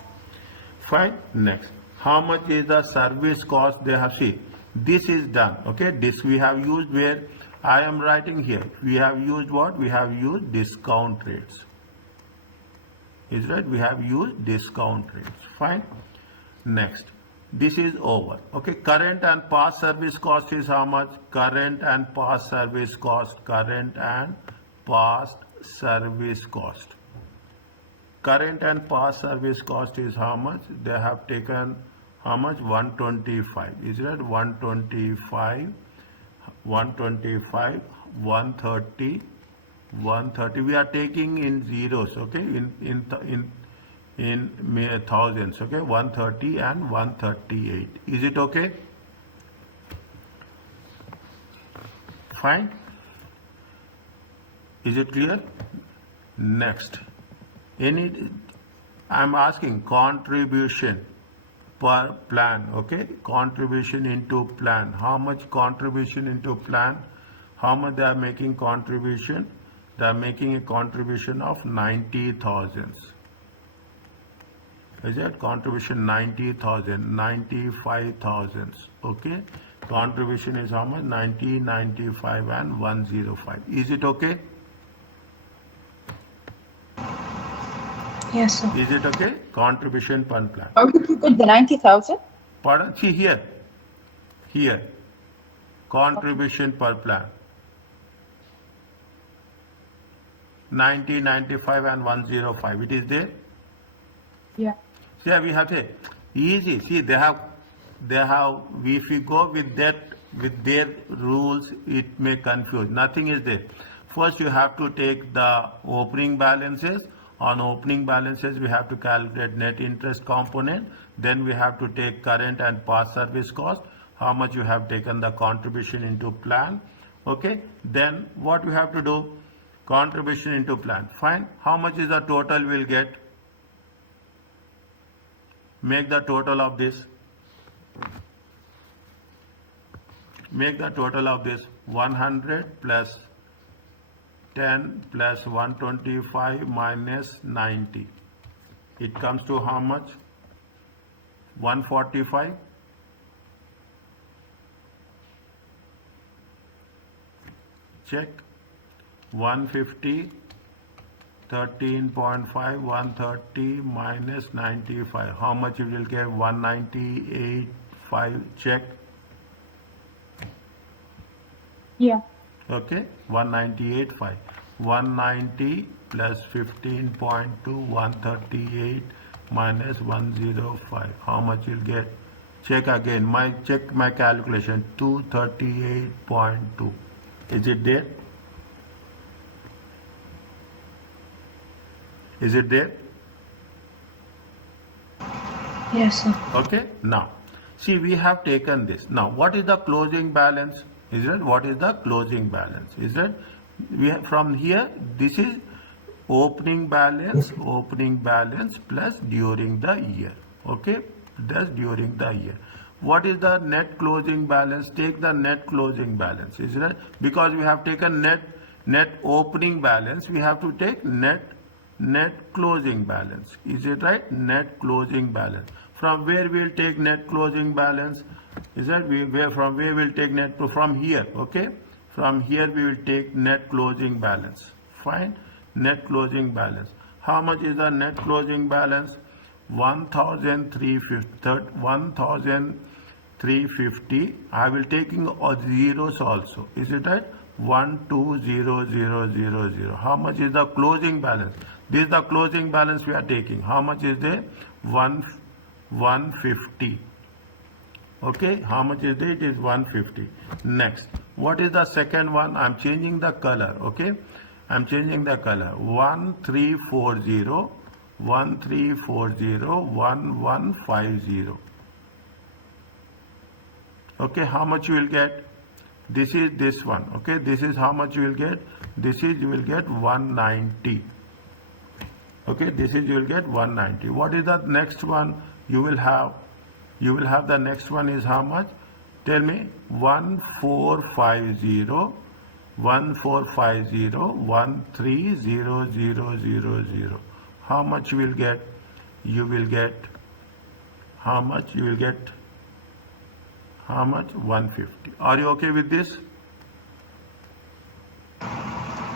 Fine. Next. How much is the service cost they have? See, this is done. Okay. This we have used where I am writing here. We have used what? We have used discount rates. Is right? We have used discount rates. Fine. Next. This is over. Okay. Current and past service cost is how much? Current and past service cost. Current and past service cost. Current and past service cost is how much? They have taken how much? 125. Is it 125? 125, 130, 130. We are taking in zeros. Okay. In thousands. Okay. 130 and 138. Is it okay? Fine. Is it clear? Next. I'm asking contribution per plan. Okay. Contribution into plan. How much contribution into plan? How much they are making contribution? They are making a contribution of 90,000. Is that contribution 90,000, 95,000? Okay. Contribution is how much? 90, 95 and 105. Is it okay? Yes, sir. Is it okay? Contribution per plan. How did you get the 90,000? Pardon? See here. Here. Contribution per plan. 90, 95 and 105. It is there? Yeah. See, we have to easy. See, they have, if we go with that with their rules, it may confuse. Nothing is there. First, you have to take the opening balances. On opening balances, we have to calculate net interest component. Then we have to take current and past service cost. How much you have taken the contribution into plan. Okay. Then what we have to do? Contribution into plan. Fine. How much is the total we'll get? Make the total of this. Make the total of this 100 plus 10 plus 125 minus 90. It comes to how much? 145. Check. 150, 13.5, 130 minus 95. How much you will get? 198.5. Check. Yeah. Okay, 198.5. 190 plus 15.2, 138 minus 105. How much you'll get? Check again. Check my calculation. 238.2. Is it there? Is it there? Yes, sir. Okay. Now, see, we have taken this. Now, what is the closing balance? Is it? What is the closing balance? Is it? We have, from here, this is opening balance plus during the year. Okay, that's during the year. What is the net closing balance? Take the net closing balance. Is it? Because we have taken net opening balance, we have to take net closing balance. Is it right? Net closing balance. From where we will take net closing balance? Is that from where we will take net? From here. Okay. From here we will take net closing balance. Fine. Net closing balance. How much is the net closing balance? 1,350. I will taking zeros also. Is it right? 120000. How much is the closing balance? This is the closing balance we are taking. How much is there? 150. Okay, how much is there? It is 150. Next, what is the second one? I'm changing the color. Okay, I'm changing the color. 1340, 1150. Okay, how much you will get? This is this one. Okay, this is how much you will get. This is you will get 190. Okay, this is you will get 190. What is the next one you will have? You will have the next one is how much? Tell me. 1450, 130000. How much you will get? You will get how much? You will get how much? 150. Are you okay with this?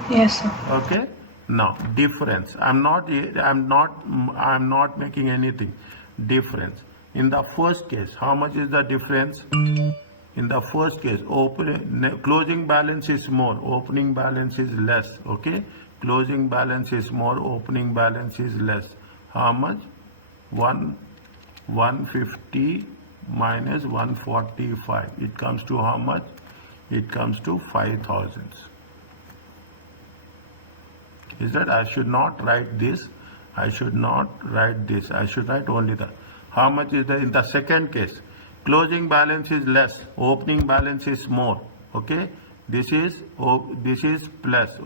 Yes, sir. Okay. Now difference. I'm not making anything. Difference. In the first case, how much is the difference? In the first case, closing balance is more, opening balance is less. Okay, closing balance is more, opening balance is less. How much? 150 minus 145. It comes to how much? It comes to 5,000. Is that? I should not write this. I should not write this. I should write only that. How much is there in the second case? Closing balance is less, opening balance is more. Okay, this is plus.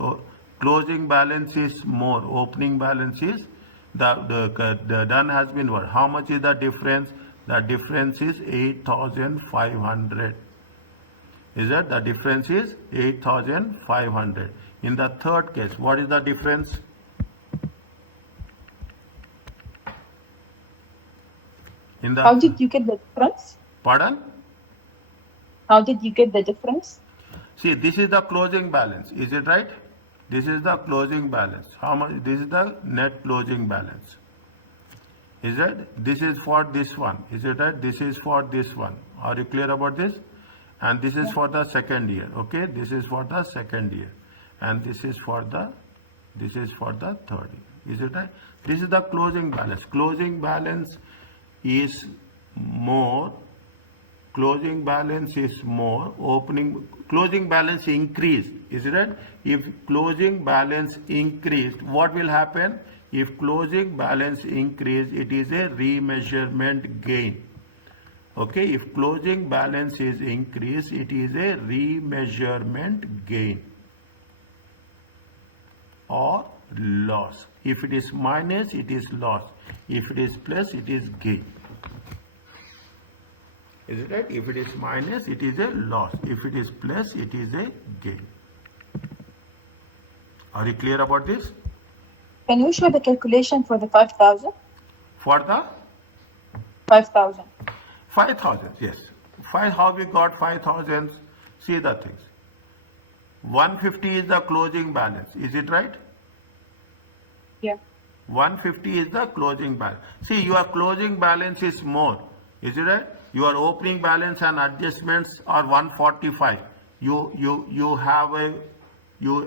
Closing balance is more, opening balance is the done has been what? How much is the difference? The difference is 8,500. Is that the difference is 8,500? In the third case, what is the difference? How did you get the difference? Pardon? How did you get the difference? See, this is the closing balance. Is it right? This is the closing balance. How much? This is the net closing balance. Is it? This is for this one. Is it right? This is for this one. Are you clear about this? And this is for the second year. Okay, this is for the second year, and this is for the third year. Is it right? This is the closing balance. Closing balance is more closing balance is more, closing balance increased, is it right? If closing balance increased, what will happen? If closing balance increased, it is a remeasurement gain. Okay, if closing balance is increased, it is a remeasurement gain or loss. If it is minus, it is loss. If it is plus, it is gain. Is it right? If it is minus, it is a loss. If it is plus, it is a gain. Are you clear about this? Can you show the calculation for the 5,000? For the 5,000. 5,000, yes. How we got 5,000? See the things. 150 is the closing balance. Is it right? Yeah. 150 is the closing balance. See, your closing balance is more. Is it right? Your opening balance and adjustments are 145. You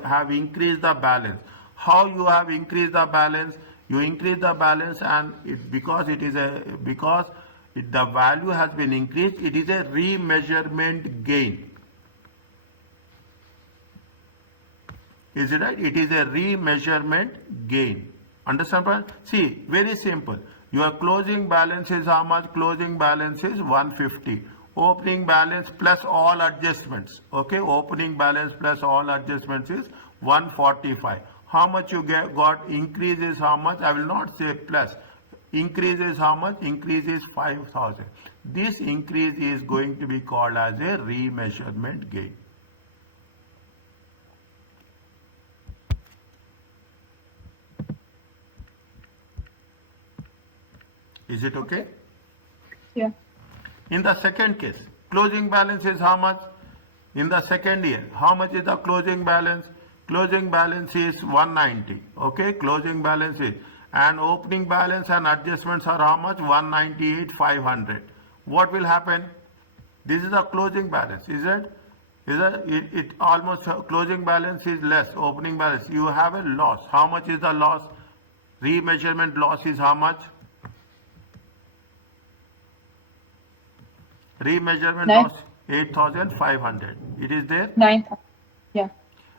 have increased the balance. How you have increased the balance? You increase the balance, and because the value has been increased, it is a remeasurement gain. Is it right? It is a remeasurement gain. Understand? See, very simple. Your closing balance is how much? Closing balance is 150. Opening balance plus all adjustments. Okay, opening balance plus all adjustments is 145. How much you got? Increase is how much? I will not say plus. Increase is how much? Increase is 5,000. This increase is going to be called as a remeasurement gain. Is it okay? Yeah. In the second case, closing balance is how much? In the second year, how much is the closing balance? Closing balance is 190. Okay, closing balance is, and opening balance and adjustments are how much? 198,500. What will happen? This is the closing balance, is it? It almost closing balance is less, opening balance. You have a loss. How much is the loss? Remeasurement loss is how much? Remeasurement loss 8,500. It is there? 9,000. Yeah.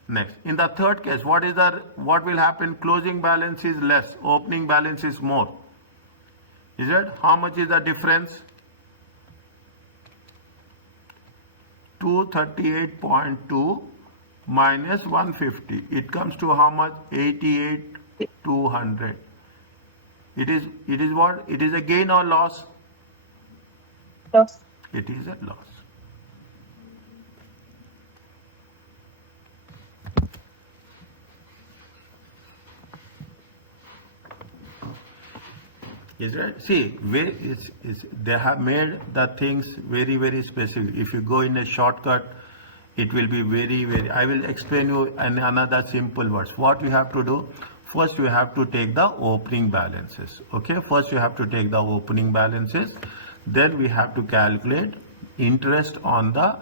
Next, in the third case, what will happen? Closing balance is less, opening balance is more. Is it? How much is the difference? 238.2 minus 150. It comes to how much? 88,200. It is what? It is a gain or loss? Loss. It is a loss. Is right? See, they have made the things very, very specific. If you go in a shortcut, it will be very, very. I will explain you in another simple words. What you have to do? First, you have to take the opening balances. Okay. First, you have to take the opening balances. Then we have to calculate interest on the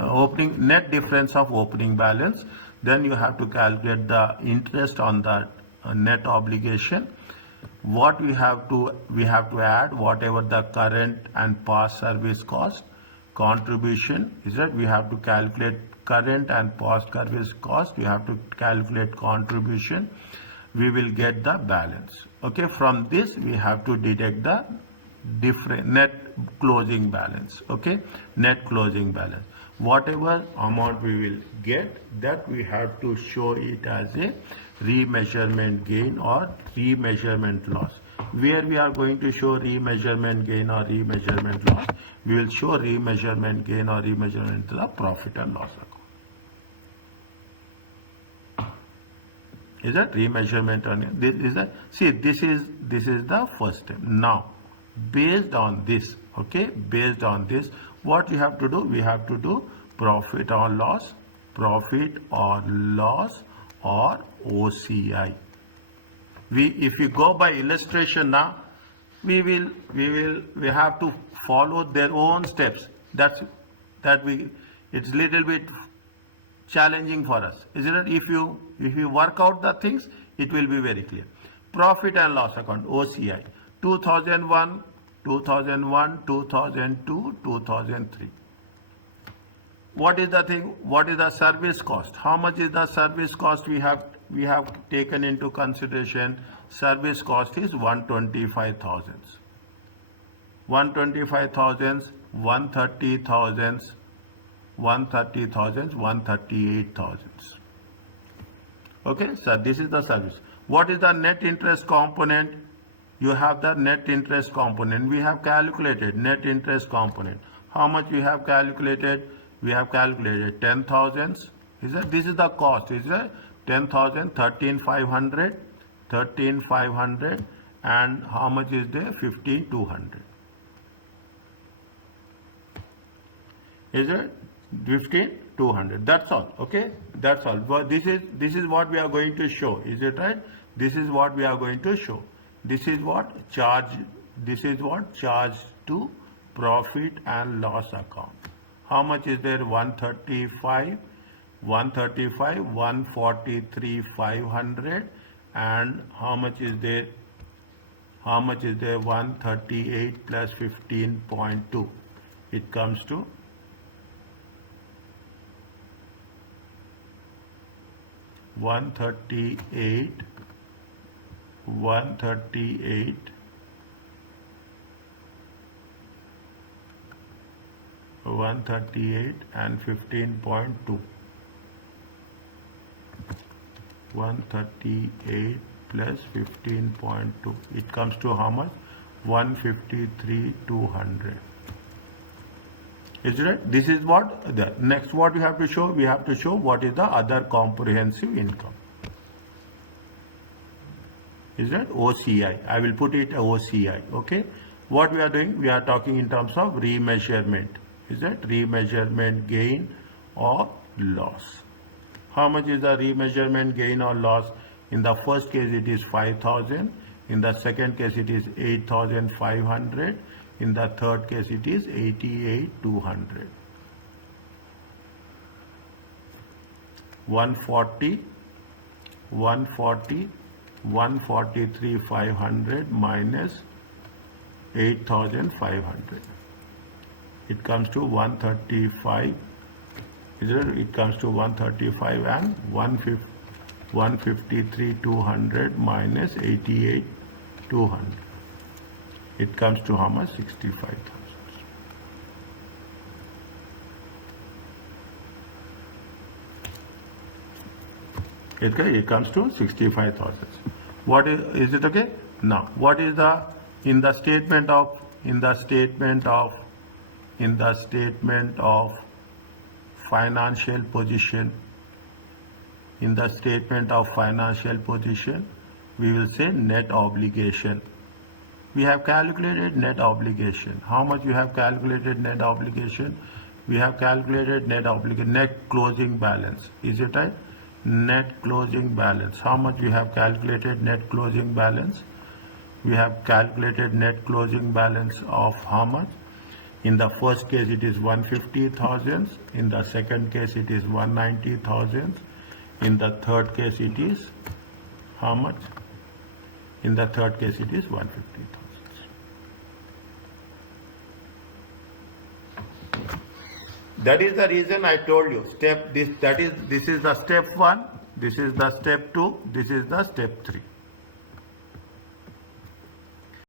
opening net difference of opening balance. Then you have to calculate the interest on the net obligation. What we have to add whatever the current and past service cost, contribution, is that we have to calculate current and past service cost. We have to calculate contribution. We will get the balance. Okay, from this we have to deduct the different net closing balance. Okay, net closing balance. Whatever amount we will get, that we have to show it as a remeasurement gain or remeasurement loss. Where we are going to show remeasurement gain or remeasurement loss, we will show remeasurement gain or remeasurement to the profit and loss account. Is that remeasurement on it? This is the, see, this is the first step. Now, based on this, okay, based on this, what you have to do? We have to do profit or loss or OCI. If you go by illustration now, we have to follow their own steps. It's little bit challenging for us, isn't it? If you work out the things, it will be very clear. Profit and loss account, OCI. 2001 2001, 2002, 2003. What is the thing? What is the service cost? How much is the service cost we have taken into consideration? Service cost is 125,000. 125,000, 130,000, 130,000, 138,000. Okay, so this is the service. What is the net interest component? You have the net interest component. We have calculated net interest component. How much we have calculated? We have calculated 10,000. Is that this is the cost? Is that 10,000, 13,500, 13,500, and how much is there? 15,200. Is it 15,200? That's all. Okay, that's all. But this is what we are going to show. Is it right? This is what we are going to show. This is what charge. This is what charge to profit and loss account. How much is there? 135, 135, 143, 500, and how much is there? How much is there? 138 plus 15.2. It comes to 138, 138, 138 and 15.2. 138 plus 15.2. It comes to how much? 153,200. Is it right? This is what the next what we have to show. We have to show what is the other comprehensive income. Is that OCI? I will put it OCI. Okay. What we are doing? We are talking in terms of remeasurement. Is that remeasurement gain or loss? How much is the remeasurement gain or loss? In the first case it is 5,000. In the second case it is 8,500. In the third case it is 88,200. 140, 140, 143,500 minus 8,500. It comes to 135. It comes to 135 and 153,200 minus 88,200. It comes to how much? 65,000. It comes to 65,000. What is it? Okay. Now, what is the in the statement of financial position? In the statement of financial position, we will say net obligation. We have calculated net obligation. How much you have calculated net obligation? We have calculated net closing balance. Is it right? Net closing balance. How much we have calculated net closing balance? We have calculated net closing balance of how much? In the first case it is 150,000. In the second case it is 190,000. In the third case it is how much? In the third case it is 150,000. That is the reason I told you this is the step 1, this is the step 2, this is the step 3.